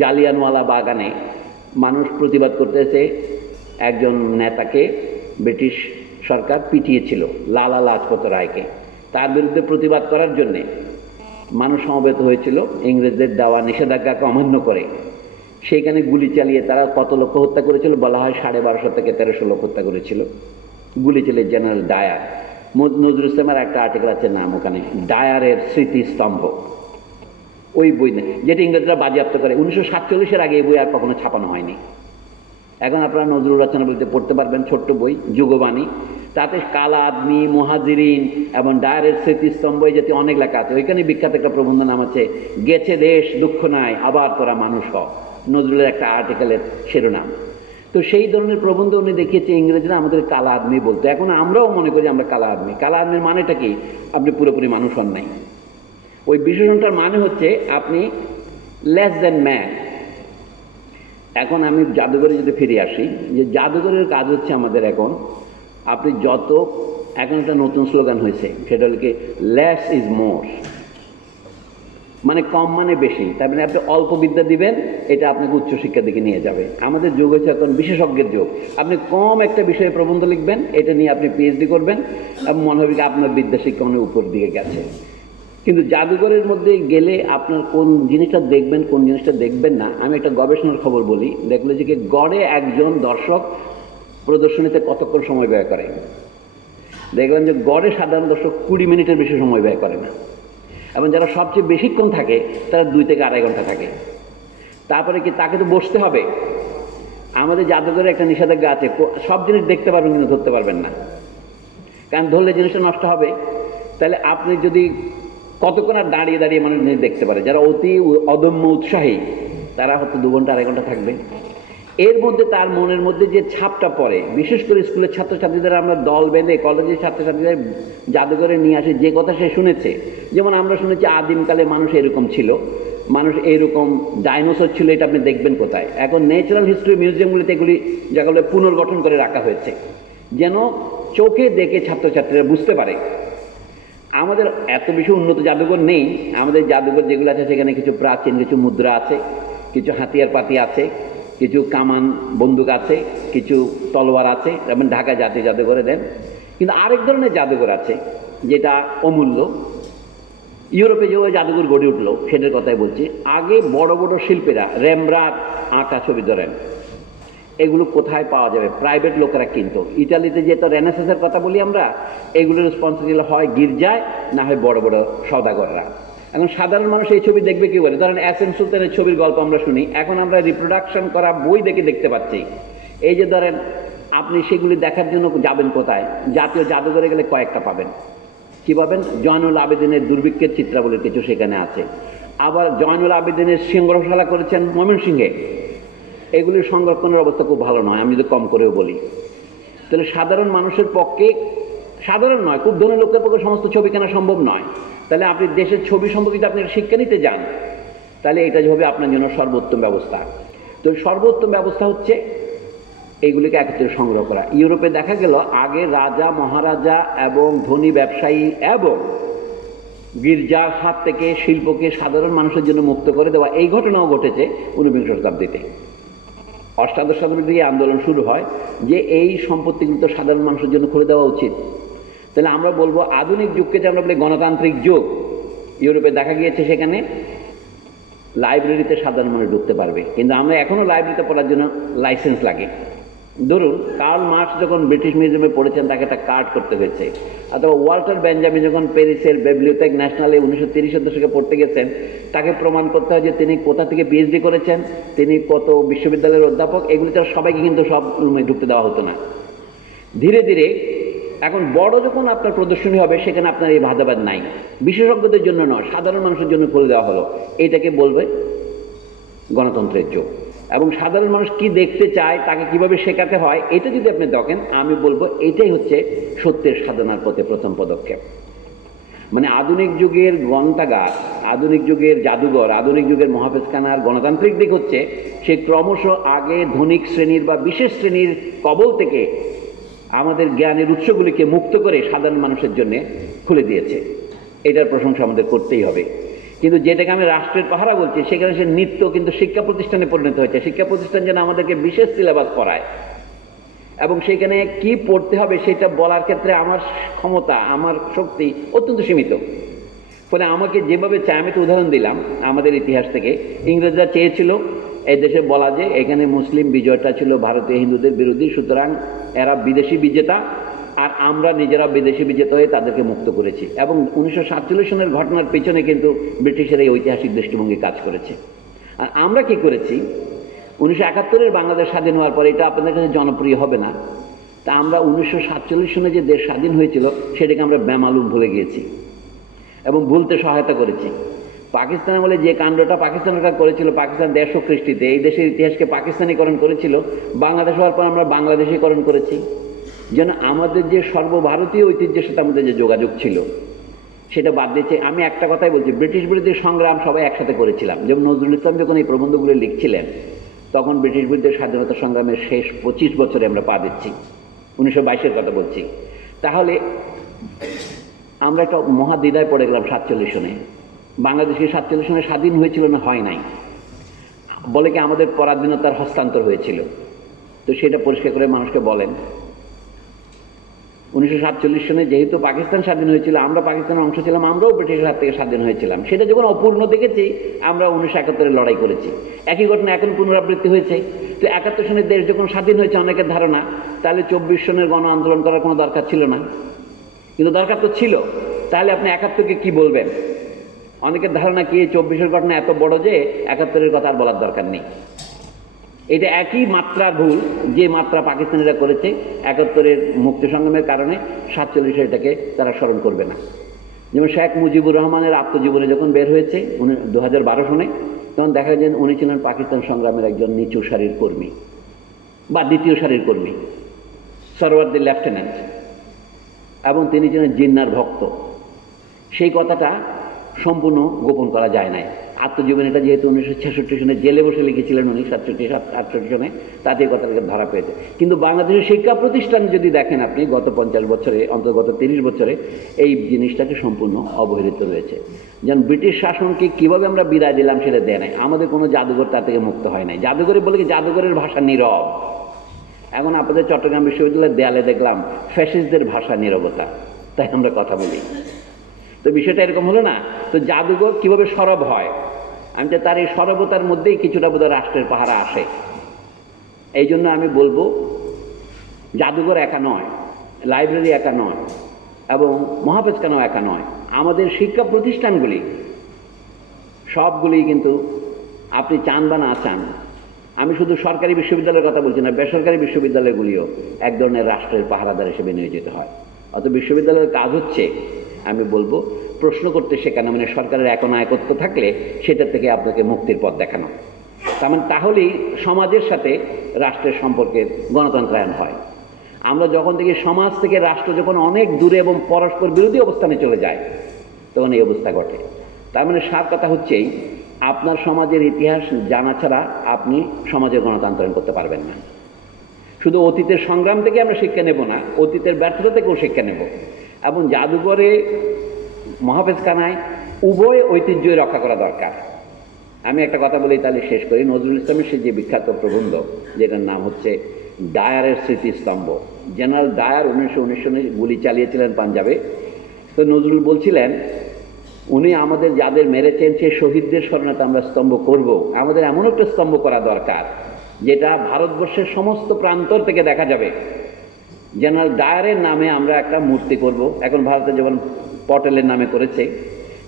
জালিয়ানওয়ালা বাগানে মানুষ প্রতিবাদ করতেছে। একজন নেতাকে ব্রিটিশ সরকার পিটিয়েছিল, লালা লাজপত রায়কে। তার বিরুদ্ধে প্রতিবাদ করার জন্যে মানুষ সমবেত হয়েছিল, ইংরেজদের দেওয়া নিষেধাজ্ঞাকে অমান্য করে। সেইখানে গুলি চালিয়ে তারা কত লক্ষ হত্যা করেছিল বলা হয় 1250 থেকে 1300 লোক হত্যা করেছিল। গুলি চালিয়ে জেনারেল ডায়ার, নজরুল ইসলামের একটা আর্টিকেল আছে নাম ওখানে, ডায়ারের স্মৃতিস্তম্ভ, ওই বই যেটা ইংরেজরা বাজেয়াপ্ত করে। 1947-এর আগে এই বই আর কখনো ছাপানো হয়নি। এখন আপনারা নজরুল রচনা বলতে পড়তে পারবেন, ছোট্ট বই যুগবাণী। তাতে কালা আদমি, মুহাজিরিন এবং ডায়ারের স্মৃতিস্তম্ভ এই জাতীয় অনেক লেখা আছে। ওইখানে বিখ্যাত একটা প্রবন্ধ নাম আছে গেছে দেশ দুঃখ নাই আবার তোরা মানুষ হ, নজরুলের একটা আর্টিকেলের শিরোনাম। তো সেই ধরনের প্রবন্ধ উনি দেখিয়েছে ইংরেজরা আমাদের কালা আদমি বলতো। এখন আমরাও মনে করি আমরা কালা আদমি। কালা আদমির মানেটা কি? আপনি পুরোপুরি মানুষ হন নাই। ওই বিশেষণটার মানে হচ্ছে আপনি লেস দ্যান ম্যান। এখন আমি জাদুঘরে যদি ফিরে আসি, যে জাদুঘরের কাজ হচ্ছে আমাদের এখন, আপনি যত, এখন একটা নতুন স্লোগান হয়েছে, সেটা হল কি লেস ইজ মোর। মানে কম মানে বেশি, তার মানে আপনি অল্প বিদ্যা দিবেন, এটা আপনাকে উচ্চশিক্ষার দিকে নিয়ে যাবে। আমাদের যুগ হচ্ছে এখন বিশেষজ্ঞের যুগ। আপনি কম একটা বিষয়ে প্রবন্ধ লিখবেন, এটা নিয়ে আপনি পিএইচডি করবেন এবং মনে হবে আপনার বিদ্যা শিক্ষা অনেক উপর দিকে গেছে। কিন্তু জাদুঘরের মধ্যে গেলে আপনার কোন জিনিসটা দেখবেন কোন জিনিসটা দেখবেন না, আমি একটা গবেষণার খবর বলি। দেখলো যে গড়ে একজন দর্শক প্রদর্শনীতে কতক্ষণ সময় ব্যয় করে। দেখবেন যে গড়ে সাধারণ দর্শক 20 মিনিটের বেশি সময় ব্যয় করে না, এবং যারা সবচেয়ে বেশিক্ষণ থাকে তারা 2 থেকে 2.5 ঘন্টা থাকে। তারপরে কি তাকে তো বসতে হবে। আমাদের জাদুঘরে একটা নিষেধাজ্ঞা আছে, সব জিনিস দেখতে পারবেন কিন্তু ধরতে পারবেন না, কারণ ধরলে জিনিসটা নষ্ট হবে। তাহলে আপনি যদি কতক্ষণ আর দাঁড়িয়ে দাঁড়িয়ে মানুষ জিনিস দেখতে পারে, যারা অতি অদম্য উৎসাহী তারা হয়তো 2 ঘন্টা 2.5 ঘন্টা থাকবে। এর মধ্যে তার মনের মধ্যে যে ছাপটা পড়ে, বিশেষ করে স্কুলের ছাত্রছাত্রীদের আমরা দল বেঁধে কলেজের ছাত্রছাত্রীদের জাদুঘরে নিয়ে আসি, যে কথা সে শুনেছে। যেমন আমরা শুনেছি আদিমকালে মানুষ এরকম ছিল, মানুষ এইরকম ডাইনোসর ছিল, এটা আপনি দেখবেন কোথায়? এখন ন্যাচারাল হিস্ট্রি মিউজিয়ামগুলিতে এগুলি যেগুলো পুনর্গঠন করে রাখা হয়েছে, যেন চোখে দেখে ছাত্রছাত্রীরা বুঝতে পারে। আমাদের এত বেশি উন্নত জাদুঘর নেই। আমাদের জাদুঘর যেগুলো আছে সেখানে কিছু প্রাচীন কিছু মুদ্রা আছে, কিছু হাতিয়ার পাতি আছে, কিছু কামান বন্দুক আছে, কিছু তলোয়ার আছে, যেমন ঢাকা জাতীয় জাদুঘরে দেন। কিন্তু আরেক ধরনের জাদুঘর আছে যেটা অমূল্য। ইউরোপে যে জাদুঘর গড়ে উঠলো সেটার কথাই বলছি। আগে বড় বড় শিল্পীরা রেমব্রান্ড আঁকা ছবি ধরেন, এগুলো কোথায় পাওয়া যাবে? প্রাইভেট লোকেরা কিনতো। ইটালিতে যে তো রেনেসাঁসের কথা বলি আমরা, এগুলোর স্পন্সর হয় গির্জায়, না হয় বড় বড় সওদাগররা। এখন সাধারণ মানুষ এই ছবি দেখবে কি করে? ধরেন এস এম সুলতানের ছবির গল্প আমরা শুনি, এখন আমরা রিপ্রোডাকশন করা বই দেখে দেখতে পাচ্ছি। এই যে ধরেন আপনি সেগুলি দেখার জন্য যাবেন কোথায়? জাতীয় জাদুঘরে গেলে কয়েকটা পাবেন। কি পাবেন? জয়নুল আবেদিনের দুর্ভিক্ষের চিত্রাবলীর কিছু সেখানে আছে। আবার জয়নুল আবেদিনের সংগ্রহশালা করেছেন ময়মনসিংহে, এগুলির সংরক্ষণের অবস্থা খুব ভালো নয়, আমি যদি কম করেও বলি। তাহলে সাধারণ মানুষের পক্ষে, সাধারণ নয়, খুব ধনী লোকের পক্ষে সমস্ত ছবি কেনা সম্ভব নয়। তাহলে আপনি দেশের ছবি সম্পর্কে যদি আপনি শিক্ষা নিতে যান, তাহলে এটা হবে আপনার জন্য সর্বোত্তম ব্যবস্থা। তো সর্বোত্তম ব্যবস্থা হচ্ছে এইগুলিকে একত্রে সংগ্রহ করা। ইউরোপে দেখা গেল আগে রাজা মহারাজা এবং ধনী ব্যবসায়ী এবং গির্জার হাত থেকে শিল্পকে সাধারণ মানুষের জন্য মুক্ত করে দেওয়া, এই ঘটনাও ঘটেছে 19বিংশ শতাব্দীতে। অষ্টাদশ শতাব্দী থেকে আন্দোলন শুরু হয় যে এই সম্পত্তিগুলো তো সাধারণ মানুষের জন্য খুলে দেওয়া উচিত। তাহলে আমরা বলবো আধুনিক যুগকে যে আমরা বলি গণতান্ত্রিক যুগ, ইউরোপে দেখা গিয়েছে সেখানে লাইব্রেরিতে সাধারণ মানুষ ঢুকতে পারবে, কিন্তু আমরা এখনো লাইব্রেরিতে পড়ার জন্য লাইসেন্স লাগে। ধরুন কার্ল মার্কস যখন ব্রিটিশ মিউজিয়ামে পড়েছেন তাকে একটা কার্ড করতে হয়েছে, অথবা ওয়াল্টার বেঞ্জামিন যখন প্যারিসের বেবলিওথেক ন্যাশনালে 1930-এর দশকে পড়তে গেছেন, তাকে প্রমাণ করতে হয় যে তিনি কোথা থেকে পিএইচডি করেছেন, তিনি কত বিশ্ববিদ্যালয়ের অধ্যাপক। এগুলিতে সবাইকে কিন্তু সব রুমে ঢুকতে দেওয়া হতো না। ধীরে ধীরে এখন বড় যখন আপনার প্রদর্শনী হবে সেখানে আপনার এই ভাদাবাদ নাই, বিশেষজ্ঞদের জন্য নয়, সাধারণ মানুষের জন্য খুলে দেওয়া হলো। এইটাকে বলবে গণতন্ত্রের যুগ। এবং সাধারণ মানুষ কি দেখতে চায়, তাকে কিভাবে শেখাতে হয়, এটা যদি আপনি দেখেন, আমি বলবো এটাই হচ্ছে সত্যের সাধনার পথে প্রথম পদক্ষেপ। মানে আধুনিক যুগের গ্রন্থাগার, আধুনিক যুগের জাদুঘর, আধুনিক যুগের মহাফেজখানার গণতান্ত্রিক দিক হচ্ছে সে ক্রমশ আগে ধনিক শ্রেণীর বা বিশেষ শ্রেণীর কবল থেকে আমাদের জ্ঞানের উৎসগুলিকে মুক্ত করে সাধারণ মানুষের জন্য খুলে দিয়েছে। এটার প্রশংসা আমাদের করতেই হবে। কিন্তু যেটাকে আমি রাষ্ট্রের পাহারা বলছি, সেখানে সে নিত্য কিন্তু শিক্ষা প্রতিষ্ঠানে পরিণত হয়েছে। শিক্ষা প্রতিষ্ঠান যেন আমাদেরকে বিশেষ সিলেবাস পড়ায়, এবং সেখানে কি পড়তে হবে সেটা বলার ক্ষেত্রে আমার ক্ষমতা, আমার শক্তি অত্যন্ত সীমিত। ফলে আমাকে যেভাবে চায়, আমি তো উদাহরণ দিলাম আমাদের ইতিহাস থেকে, ইংরেজরা চেয়েছিল এই দেশে বলা যে এখানে মুসলিম বিজয়টা ছিল ভারতীয় হিন্দুদের বিরোধী, সুতরাং এরা বিদেশি বিজেতা আর আমরা নিজেরা বিদেশি বিজেতা হয়ে তাদেরকে মুক্ত করেছি। এবং 1947 সনের ঘটনার পেছনে কিন্তু ব্রিটিশের এই ঐতিহাসিক দৃষ্টিভঙ্গি কাজ করেছে। আর আমরা কি করেছি, 1971-এর বাংলাদেশ স্বাধীন হওয়ার পরে, এটা আপনাদের কাছে জনপ্রিয় হবে না, তা আমরা 1947 সনে যে দেশ স্বাধীন হয়েছিল সেটাকে আমরা বেমালুম ভুলে গিয়েছি এবং ভুলতে সহায়তা করেছি। পাকিস্তান বলে যে কাণ্ডটা পাকিস্তানরা করেছিল, পাকিস্তান 150 খ্রিস্টিতে এই দেশের ইতিহাসকে পাকিস্তানিকরণ করেছিল, বাংলাদেশ হওয়ার পর আমরা বাংলাদেশীকরণ করেছি। যেন আমাদের যে সর্বভারতীয় ঐতিহ্যের সাথে আমাদের যে যোগাযোগ ছিল সেটা বাদ দিয়েছে। আমি একটা কথাই বলছি, ব্রিটিশ বিরোধী সংগ্রাম সবাই একসাথে করেছিলাম। যেমন নজরুল ইসলাম যখন এই প্রবন্ধগুলো লিখছিলেন, তখন ব্রিটিশ বিরুদ্ধে স্বাধীনতা সংগ্রামের শেষ 25 বছরে আমরা পা দিচ্ছি, 1922-এর কথা বলছি। তাহলে আমরা একটা মহাদ্বিধায় পড়ে গেলাম 47 সনে। বাংলাদেশ কি 47 সনে স্বাধীন হয়েছিল না হয় নাই? বলে কি আমাদের পরাধীনতার হস্তান্তর হয়েছিল? তো সেটা পরিষ্কার করে মানুষকে বলেন। 1947 সনে যেহেতু পাকিস্তান স্বাধীন হয়েছিল, আমরা পাকিস্তানের অংশ ছিলাম, আমরাও ব্রিটিশের হাত থেকে স্বাধীন হয়েছিলাম। সেটা যখন অপূর্ণ দেখেছি, আমরা 1971 লড়াই করেছি। একই ঘটনা এখন পুনরাবৃত্তি হয়েছে। তো 71 সনের দেশ যখন স্বাধীন হয়েছে অনেকের ধারণা তাহলে 24 সনের গণ আন্দোলন করার কোনো দরকার ছিল না, কিন্তু দরকার তো ছিল। তাহলে আপনি 71কে কি বলবেন? অনেকের ধারণা কি 24-এর ঘটনা এত বড় যে 71-এর কথা আর বলার দরকার নেই। এটা একই মাত্রা ভুল যে মাত্রা পাকিস্তানিরা করেছে 71-এর মুক্তি সংগ্রামের কারণে 47-এ এটাকে তারা স্মরণ করবে না। যেমন শেখ মুজিবুর রহমানের আত্মজীবনী যখন বের হয়েছে 2012 সনে, তখন দেখা যায় উনি ছিলেন পাকিস্তান সংগ্রামের একজন নিচু সারির কর্মী বা দ্বিতীয় সারির কর্মী, সরওয়ার্দী লেফটেন্যান্ট, এবং তিনি ছিলেন জিন্নার ভক্ত। সেই কথাটা সম্পূর্ণ গোপন করা যায় নাই। আত্মজীবনীটা যেহেতু 1966 সনে জেলে বসে লিখেছিলেন উনি, 67-68 সনে, তাতে এই কথাটাকে ধরা পেয়েছে। কিন্তু বাংলাদেশের শিক্ষা প্রতিষ্ঠান যদি দেখেন আপনি, গত 50 বছরে, অন্তর্গত 30 বছরে এই জিনিসটাকে সম্পূর্ণ অবহেলিত রয়েছে। যেমন ব্রিটিশ শাসনকে কিভাবে আমরা বিদায় দিলাম সেটা দেয় নাই। আমাদের কোনো জাদুঘর তার থেকে মুক্ত হয় নাই। জাদুঘরে বলে কি, জাদুঘরের ভাষা নীরব। এখন আপনাদের চট্টগ্রাম বিশ্ববিদ্যালয়ের দেয়ালে দেখলাম ফ্যাসিস্টদের ভাষা নীরবতা, তাই আমরা কথা বলি। তো বিষয়টা এরকম হলো না? তো জাদুঘর কিভাবে সরব হয়? আমি তো তার এই সরবতার মধ্যেই কিছুটা বোধহয় রাষ্ট্রের পাহারা আসে। এই জন্য আমি বলবো, জাদুঘর একা নয়, লাইব্রেরি একা নয়, এবং মহাপেজখানাও একা নয়। আমাদের শিক্ষা প্রতিষ্ঠানগুলি সবগুলি কিন্তু, আপনি চান বা না চান, আমি শুধু সরকারি বিশ্ববিদ্যালয়ের কথা বলছি না, বেসরকারি বিশ্ববিদ্যালয়গুলিও এক ধরনের রাষ্ট্রের পাহারাদার হিসেবে নিয়োজিত হয়। অত বিশ্ববিদ্যালয়ের কাজ হচ্ছে, আমি বলবো, প্রশ্ন করতে শেখানো, মানে সরকারের একনায়কত্ব থাকলে সেটার থেকে আপনাকে মুক্তির পথ দেখানো। তাহলেই সমাজের সাথে রাষ্ট্রের সম্পর্কের গণতন্ত্রায়ন হয়। আমরা যখন থেকে সমাজ থেকে রাষ্ট্র যখন অনেক দূরে এবং পরস্পর বিরোধী অবস্থানে চলে যায়, তখন এই অবস্থা ঘটে। তার মানে সার কথা হচ্ছেই, আপনার সমাজের ইতিহাস জানা ছাড়া আপনি সমাজের গণতন্ত্রায়ন করতে পারবেন না। শুধু অতীতের সংগ্রাম থেকে আমরা শিক্ষা নেব না, অতীতের ব্যর্থতা থেকেও শিক্ষা নেব। এবং জাদুঘরে, মহাপেজখানায় উভয় ঐতিহ্যই রক্ষা করা দরকার। আমি একটা কথা বলি, তাহলে শেষ করি। নজরুল ইসলামের সে যে বিখ্যাত প্রবন্ধ, যেটার নাম হচ্ছে ডায়ারের স্মৃতিস্তম্ভ। জেনারেল ডায়ার 1919 সনে গুলি চালিয়েছিলেন পাঞ্জাবে। তো নজরুল বলছিলেন, উনি আমাদের যাদের মেরেছেন সেই শহীদদের স্মরণে আমরা স্তম্ভ করব। আমাদের এমন একটা স্তম্ভ করা দরকার যেটা ভারতবর্ষের সমস্ত প্রান্তর থেকে দেখা যাবে। জেনারেল ডায়ারের নামে আমরা একটা মূর্তি করব। এখন ভারতে যেমন পটেলের নামে করেছে,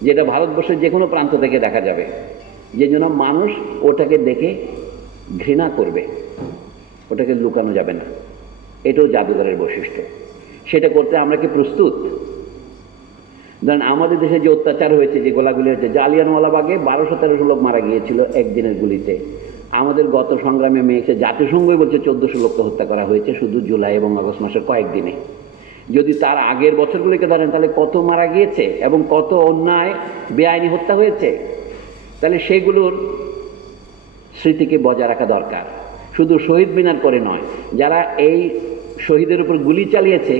যেটা ভারতবর্ষের যে কোনো প্রান্ত থেকে দেখা যাবে, যে জন্য মানুষ ওটাকে দেখে ঘৃণা করবে, ওটাকে লুকানো যাবে না। এটাও জাদুঘরের বৈশিষ্ট্য। সেটা করতে আমরা কি প্রস্তুত? ধরেন আমাদের দেশে যে অত্যাচার হয়েছে, যে গোলাগুলি হয়েছে, জালিয়ানওয়ালাবাগে 1213 লোক মারা গিয়েছিল একদিনের গুলিতে। আমাদের গত সংগ্রামে মেয়েছে, জাতিসংঘই বলছে 1400 লোককে হত্যা করা হয়েছে শুধু জুলাই এবং আগস্ট মাসের কয়েকদিনে। যদি তার আগের বছরগুলিকে ধরেন, তাহলে কত মারা গিয়েছে এবং কত অন্যায় বেআইনি হত্যা হয়েছে। তাহলে সেগুলোর স্মৃতিকে বজায় রাখা দরকার। শুধু শহীদ মিনার করে নয়, যারা এই শহীদের উপর গুলি চালিয়েছে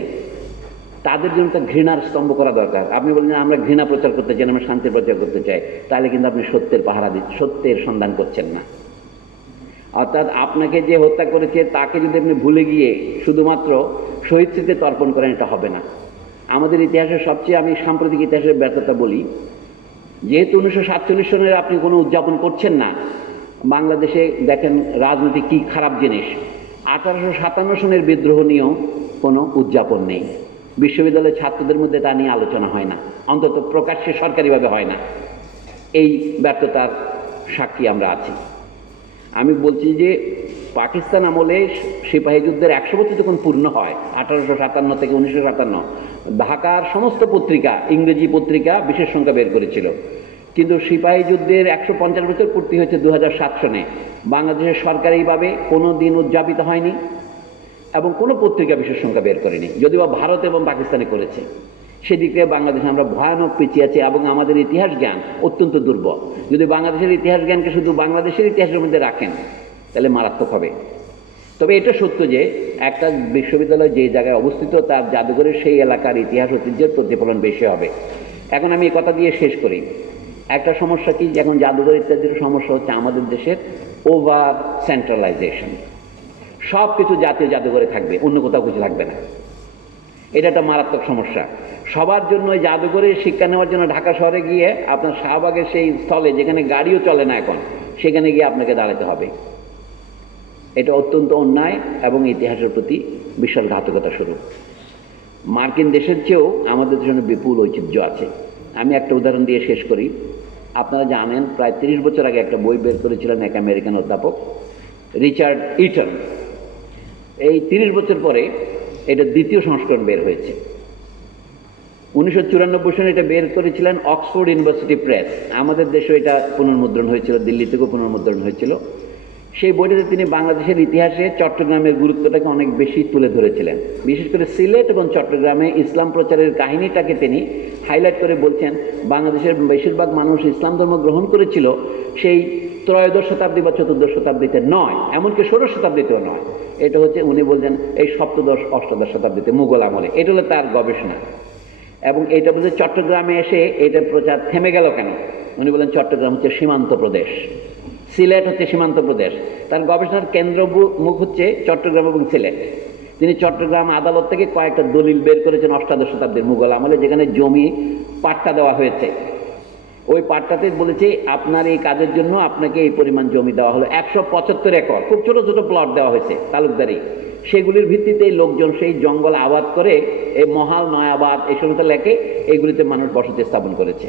তাদের জন্য তো ঘৃণার স্তম্ভ করা দরকার। আপনি বলেন আমরা ঘৃণা প্রচার করতে চাই, আমরা শান্তির প্রচার করতে চাই, তাহলে কিন্তু আপনি সত্যের পাহারা দিচ্ছেন, সত্যের সন্ধান করছেন না। অর্থাৎ আপনাকে যে হত্যা করেছে তাকে যদি আপনি ভুলে গিয়ে শুধুমাত্র শহীদ স্মৃতিতে তর্পণ করেন, এটা হবে না। আমাদের ইতিহাসের সবচেয়ে, আমি সাম্প্রতিক ইতিহাসের ব্যর্থতা বলি, যেহেতু 1947 সনের আপনি কোনো উদযাপন করছেন না। বাংলাদেশে দেখেন রাজনীতি কি খারাপ জিনিস। 1857 সনের বিদ্রোহ নিয়েও কোনো উদযাপন নেই। বিশ্ববিদ্যালয়ের ছাত্রদের মধ্যে তা নিয়ে আলোচনা হয় না, অন্তত প্রকাশ্যে সরকারিভাবে হয় না। এই ব্যর্থতার সাক্ষী আমরা আছি। আমি বলছি যে পাকিস্তান আমলে সিপাহী যুদ্ধের 100 বছর যখন পূর্ণ হয়, 1857 থেকে 1957, ঢাকার সমস্ত পত্রিকা, ইংরেজি পত্রিকা বিশেষ সংখ্যা বের করেছিল। কিন্তু সিপাহী যুদ্ধের 150 বছর পূর্তি হয়েছে 2007 সনে। বাংলাদেশের সরকারিভাবে কোনো দিন উদযাপিত হয়নি এবং কোনো পত্রিকা বিশেষ সংখ্যা বের করেনি, যদিও ভারত এবং পাকিস্তানে করেছে। সেদিকে বাংলাদেশে আমরা ভয়ানক পিছিয়ে আছি এবং আমাদের ইতিহাস জ্ঞান অত্যন্ত দুর্বল। যদি বাংলাদেশের ইতিহাস জ্ঞানকে শুধু বাংলাদেশের ইতিহাসের মধ্যে রাখেন, তাহলে মারাত্মক হবে। তবে এটা সত্য যে একটা বিশ্ববিদ্যালয় যে জায়গায় অবস্থিত, তার জাদুঘরের সেই এলাকার ইতিহাস ঐতিহ্যের প্রতিফলন বেশি হবে। এখন আমি এই কথা দিয়ে শেষ করি। একটা সমস্যা কি, এখন জাদুঘর ইত্যাদির সমস্যা হচ্ছে আমাদের দেশের ওভার সেন্ট্রালাইজেশন। সব কিছু জাতীয় জাদুঘরে থাকবে, অন্য কোথাও কিছু থাকবে না। এটা একটা মারাত্মক সমস্যা। সবার জন্য ওই জাদুঘরে শিক্ষা নেওয়ার জন্য ঢাকা শহরে গিয়ে আপনার শাহবাগের সেই স্থলে যেখানে গাড়িও চলে না এখন, সেখানে গিয়ে আপনাকে দাঁড়াতে হবে। এটা অত্যন্ত অন্যায় এবং ইতিহাসের প্রতি বিশ্বাসঘাতকতা স্বরূপ। মার্কিন দেশের চেয়েও আমাদের জন্য বিপুল ঐতিহ্য আছে। আমি একটা উদাহরণ দিয়ে শেষ করি। আপনারা জানেন প্রায় 30 বছর আগে একটা বই বের করেছিলেন এক আমেরিকান অধ্যাপক রিচার্ড ইটন। এই 30 বছর পরে এটা দ্বিতীয় সংস্করণ বের হয়েছে। 1994 সালে এটা বের করেছিলেন অক্সফোর্ড ইউনিভার্সিটি প্রেস। আমাদের দেশে এটা পুনর্মুদ্রণ হয়েছিল, দিল্লি থেকেও পুনর্মুদ্রণ হয়েছিল। সেই বইটাতে তিনি বাংলাদেশের ইতিহাসে চট্টগ্রামের গুরুত্বটাকে অনেক বেশি তুলে ধরেছিলেন। বিশেষ করে সিলেট এবং চট্টগ্রামে ইসলাম প্রচারের কাহিনীটাকে তিনি হাইলাইট করে বলছেন, বাংলাদেশের বেশিরভাগ মানুষ ইসলাম ধর্ম গ্রহণ করেছিল সেই ত্রয়োদশ শতাব্দী বা চতুর্দশ শতাব্দীতে নয়, এমনকি ষোড়শ শতাব্দীতেও নয়। এটা হচ্ছে উনি বলছেন এই সপ্তদশ অষ্টাদশ শতাব্দীতে, মুঘল আমলে। এটা হলো তার গবেষণা। এবং এটা বলছে চট্টগ্রামে এসে এটার প্রচার থেমে গেল কেন। উনি বলেন চট্টগ্রাম হচ্ছে সীমান্ত প্রদেশ, সিলেট হচ্ছে সীমান্ত প্রদেশ। তার গবেষণার কেন্দ্র মুখ হচ্ছে চট্টগ্রাম এবং সিলেট। তিনি চট্টগ্রাম আদালত থেকে কয়েকটা দলিল বের করেছেন অষ্টাদশ শতাব্দীর মুঘল আমলে, যেখানে জমি পাট্টা দেওয়া হয়েছে। ওই পাট্টাতে বলেছে আপনার এই কাজের জন্য আপনাকে এই পরিমাণ জমি দেওয়া হলো, 175 একর, খুব ছোট ছোট প্লট দেওয়া হয়েছে তালুকদারি। সেগুলির ভিত্তিতে লোকজন সেই জঙ্গল আবাদ করে এই মহাল নয়াবাদ এই সমস্ত লেখে এগুলিতে মানুষ বসতি স্থাপন করেছে।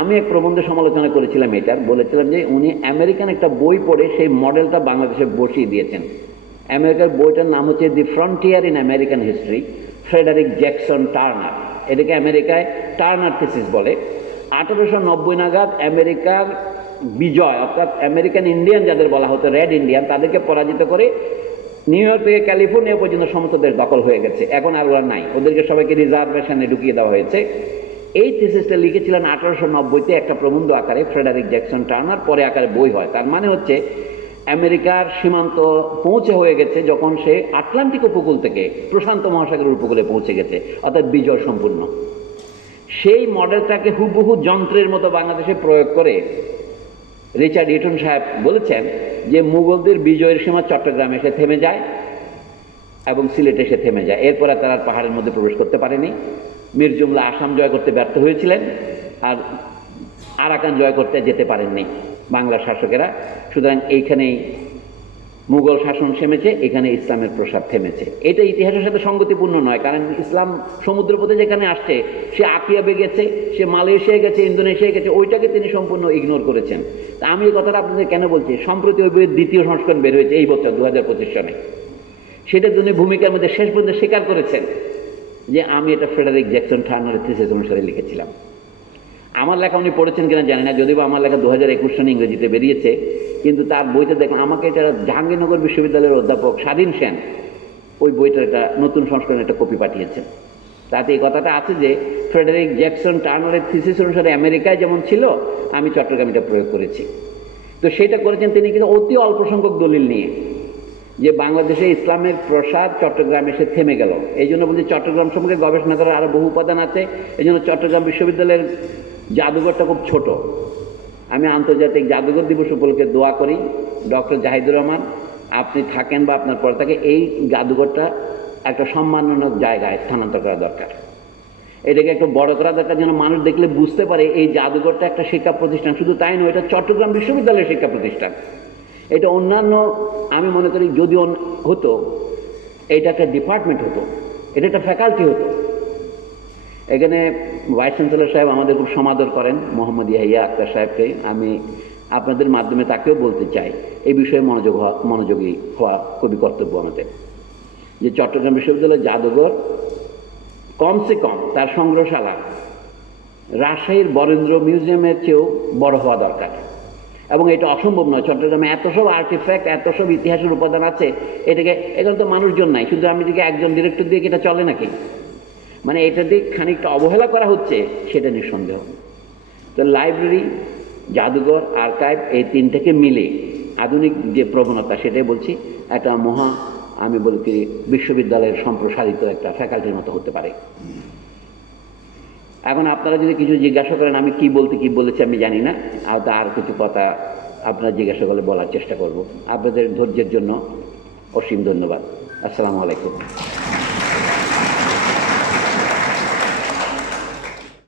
আমি এক প্রবন্ধে সমালোচনা করেছিলাম এটার, বলেছিলাম যে উনি আমেরিকান একটা বই পড়ে সেই মডেলটা বাংলাদেশে বসিয়ে দিয়েছেন। আমেরিকার বইটার নাম হচ্ছে the frontier in American history, Frederick Jackson Turner. এটাকে আমেরিকায় টার্নার থিসিস বলে। 1890 নাগাদ আমেরিকার বিজয়, অর্থাৎ আমেরিকান ইন্ডিয়ান যাদের বলা হতো, রেড ইন্ডিয়ান, তাদেরকে পরাজিত করে নিউ ইয়র্ক থেকে ক্যালিফোর্নিয়া পর্যন্ত সমস্ত দেশ দখল হয়ে গেছে। এখন আর ওরা নাই, ওদেরকে সবাইকে রিজার্ভেশনে ঢুকিয়ে দেওয়া হয়েছে। এই থিসিসটা লিখেছিলেন 1890-তে একটা প্রবন্ধ আকারে ফ্রেডারিক জ্যাকসন টার্নার, পরে আকারে বই হয়। তার মানে হচ্ছে আমেরিকার সীমান্ত পৌঁছে হয়ে গেছে যখন সে আটলান্টিক উপকূল থেকে প্রশান্ত মহাসাগরের উপকূলে পৌঁছে গেছে, অর্থাৎ বিজয় সম্পূর্ণ। সেই মডেলটাকে হুবহু যন্ত্রের মতো বাংলাদেশে প্রয়োগ করে রিচার্ড ইটন সাহেব বলেছেন যে মুঘলদের বিজয়ের সীমা চট্টগ্রামে এসে থেমে যায় এবং সিলেটে এসে থেমে যায়। এরপরে তারা পাহাড়ের মধ্যে প্রবেশ করতে পারেনি। মীর জুমলা আসাম জয় করতে ব্যর্থ হয়েছিলেন, আর আরাকান জয় করতে যেতে পারেননি বাংলার শাসকেরা। সুতরাং এইখানেই মুঘল শাসন থেমেছে, এখানে ইসলামের প্রসার থেমেছে। এটা ইতিহাসের সাথে সঙ্গতিপূর্ণ নয়, কারণ ইসলাম সমুদ্রপথে যেখানে আসছে, সে আকিয়াবে গেছে, সে মালয়েশিয়ায় গেছে, ইন্দোনেশিয়ায় গেছে, ওইটাকে তিনি সম্পূর্ণ ইগনোর করেছেন। তা আমি এই কথাটা আপনাদের কেন বলছি, সম্প্রতি ওই বইয়ের দ্বিতীয় সংস্করণ বের হয়েছে এই বছর 2025 সালে। সেটার জন্য ভূমিকার মধ্যে শেষ পর্যন্ত স্বীকার করেছেন যে আমি এটা ফ্রেডারিক জ্যাকসন টার্নারের থিসিস অনুসারে লিখেছিলাম। আমার লেখা উনি পড়েছেন কিনা জানি না, যদিও আমার লেখা 2021 সালে ইংরেজিতে বেরিয়েছে, কিন্তু তার বইটা দেখলাম। আমাকে এটা জাহাঙ্গীরনগর বিশ্ববিদ্যালয়ের অধ্যাপক স্বাধীন সেন ওই বইটার একটা নতুন সংস্করণে একটা কপি পাঠিয়েছেন। তাতে এই কথাটা আছে যে ফ্রেডারিক জ্যাকসন টার্নারের থিসিস অনুসারে আমেরিকায় যেমন ছিল, আমি চট্টগ্রামে এটা প্রয়োগ করেছি। তো সেটা করেছেন তিনি কিন্তু অতি অল্প সংখ্যক দলিল নিয়ে, যে বাংলাদেশে ইসলামের প্রসার চট্টগ্রামে এসে থেমে গেল। এই জন্য বলছি চট্টগ্রাম সম্পর্কে গবেষণা করার আরো বহু উপাদান আছে। এই জন্য চট্টগ্রাম বিশ্ববিদ্যালয়ের জাদুঘরটা খুব ছোট। আমি আন্তর্জাতিক জাদুঘর দিবস উপলক্ষে দোয়া করি ডক্টর জাহিদুর রহমান, আপনি থাকেন বা আপনার পরে থাকে, এই জাদুঘরটা একটা সম্মানজনক জায়গায় স্থানান্তর করা দরকার। এটাকে একটু বড় করা দরকার, যেন মানুষ দেখলে বুঝতে পারে এই জাদুঘরটা একটা শিক্ষা প্রতিষ্ঠান। শুধু তাই নয়, এটা চট্টগ্রাম বিশ্ববিদ্যালয়ের শিক্ষা প্রতিষ্ঠান। এটা অন্যান্য, আমি মনে করি যদি হতো এটা একটা ডিপার্টমেন্ট হতো, এটা একটা ফ্যাকাল্টি হতো। এখানে ভাইস চ্যান্সেলর সাহেব আমাদের খুব সমাদর করেন, মোহাম্মদ ইয়াহিয়া আক্তার সাহেবকে। আমি আপনাদের মাধ্যমে তাকেও বলতে চাই এই বিষয়ে মনোযোগী হওয়া খুবই কর্তব্য আমাদের। যে চট্টগ্রাম বিশ্ববিদ্যালয়ের জাদুঘর কমসে কম তার সংগ্রহশালা রাজশাহীর বরেন্দ্র মিউজিয়ামের চেয়েও বড় হওয়া দরকার। এবং এটা অসম্ভব নয়, চট্টগ্রামে এত সব আর্টিফ্যাক্ট, এত সব ইতিহাসের উপাদান আছে, এটাকে এখানে তো মানুষজন নাই, শুধু আমি দিকে একজন ডিরেক্টর দিয়ে এটা চলে নাকি? মানে এটা দিয়ে খানিকটা অবহেলা করা হচ্ছে, সেটা নিঃসন্দেহ। তো লাইব্রেরি, জাদুঘর, আর্কাইভ, এই তিনটাকে মিলে আধুনিক যে প্রবণতা, সেটাই বলছি একটা আমি বলি বিশ্ববিদ্যালয়ের সম্প্রসারিত একটা ফ্যাকাল্টির মতো হতে পারে। এখন আপনারা যদি কিছু জিজ্ঞাসা করেন, আমি কি বলেছি আমি জানি না, আর কিছু কথা আপনারা জিজ্ঞাসা করলে বলার চেষ্টা করব। আপনাদের ধৈর্যের জন্য অসীম ধন্যবাদ। আসসালামু আলাইকুম।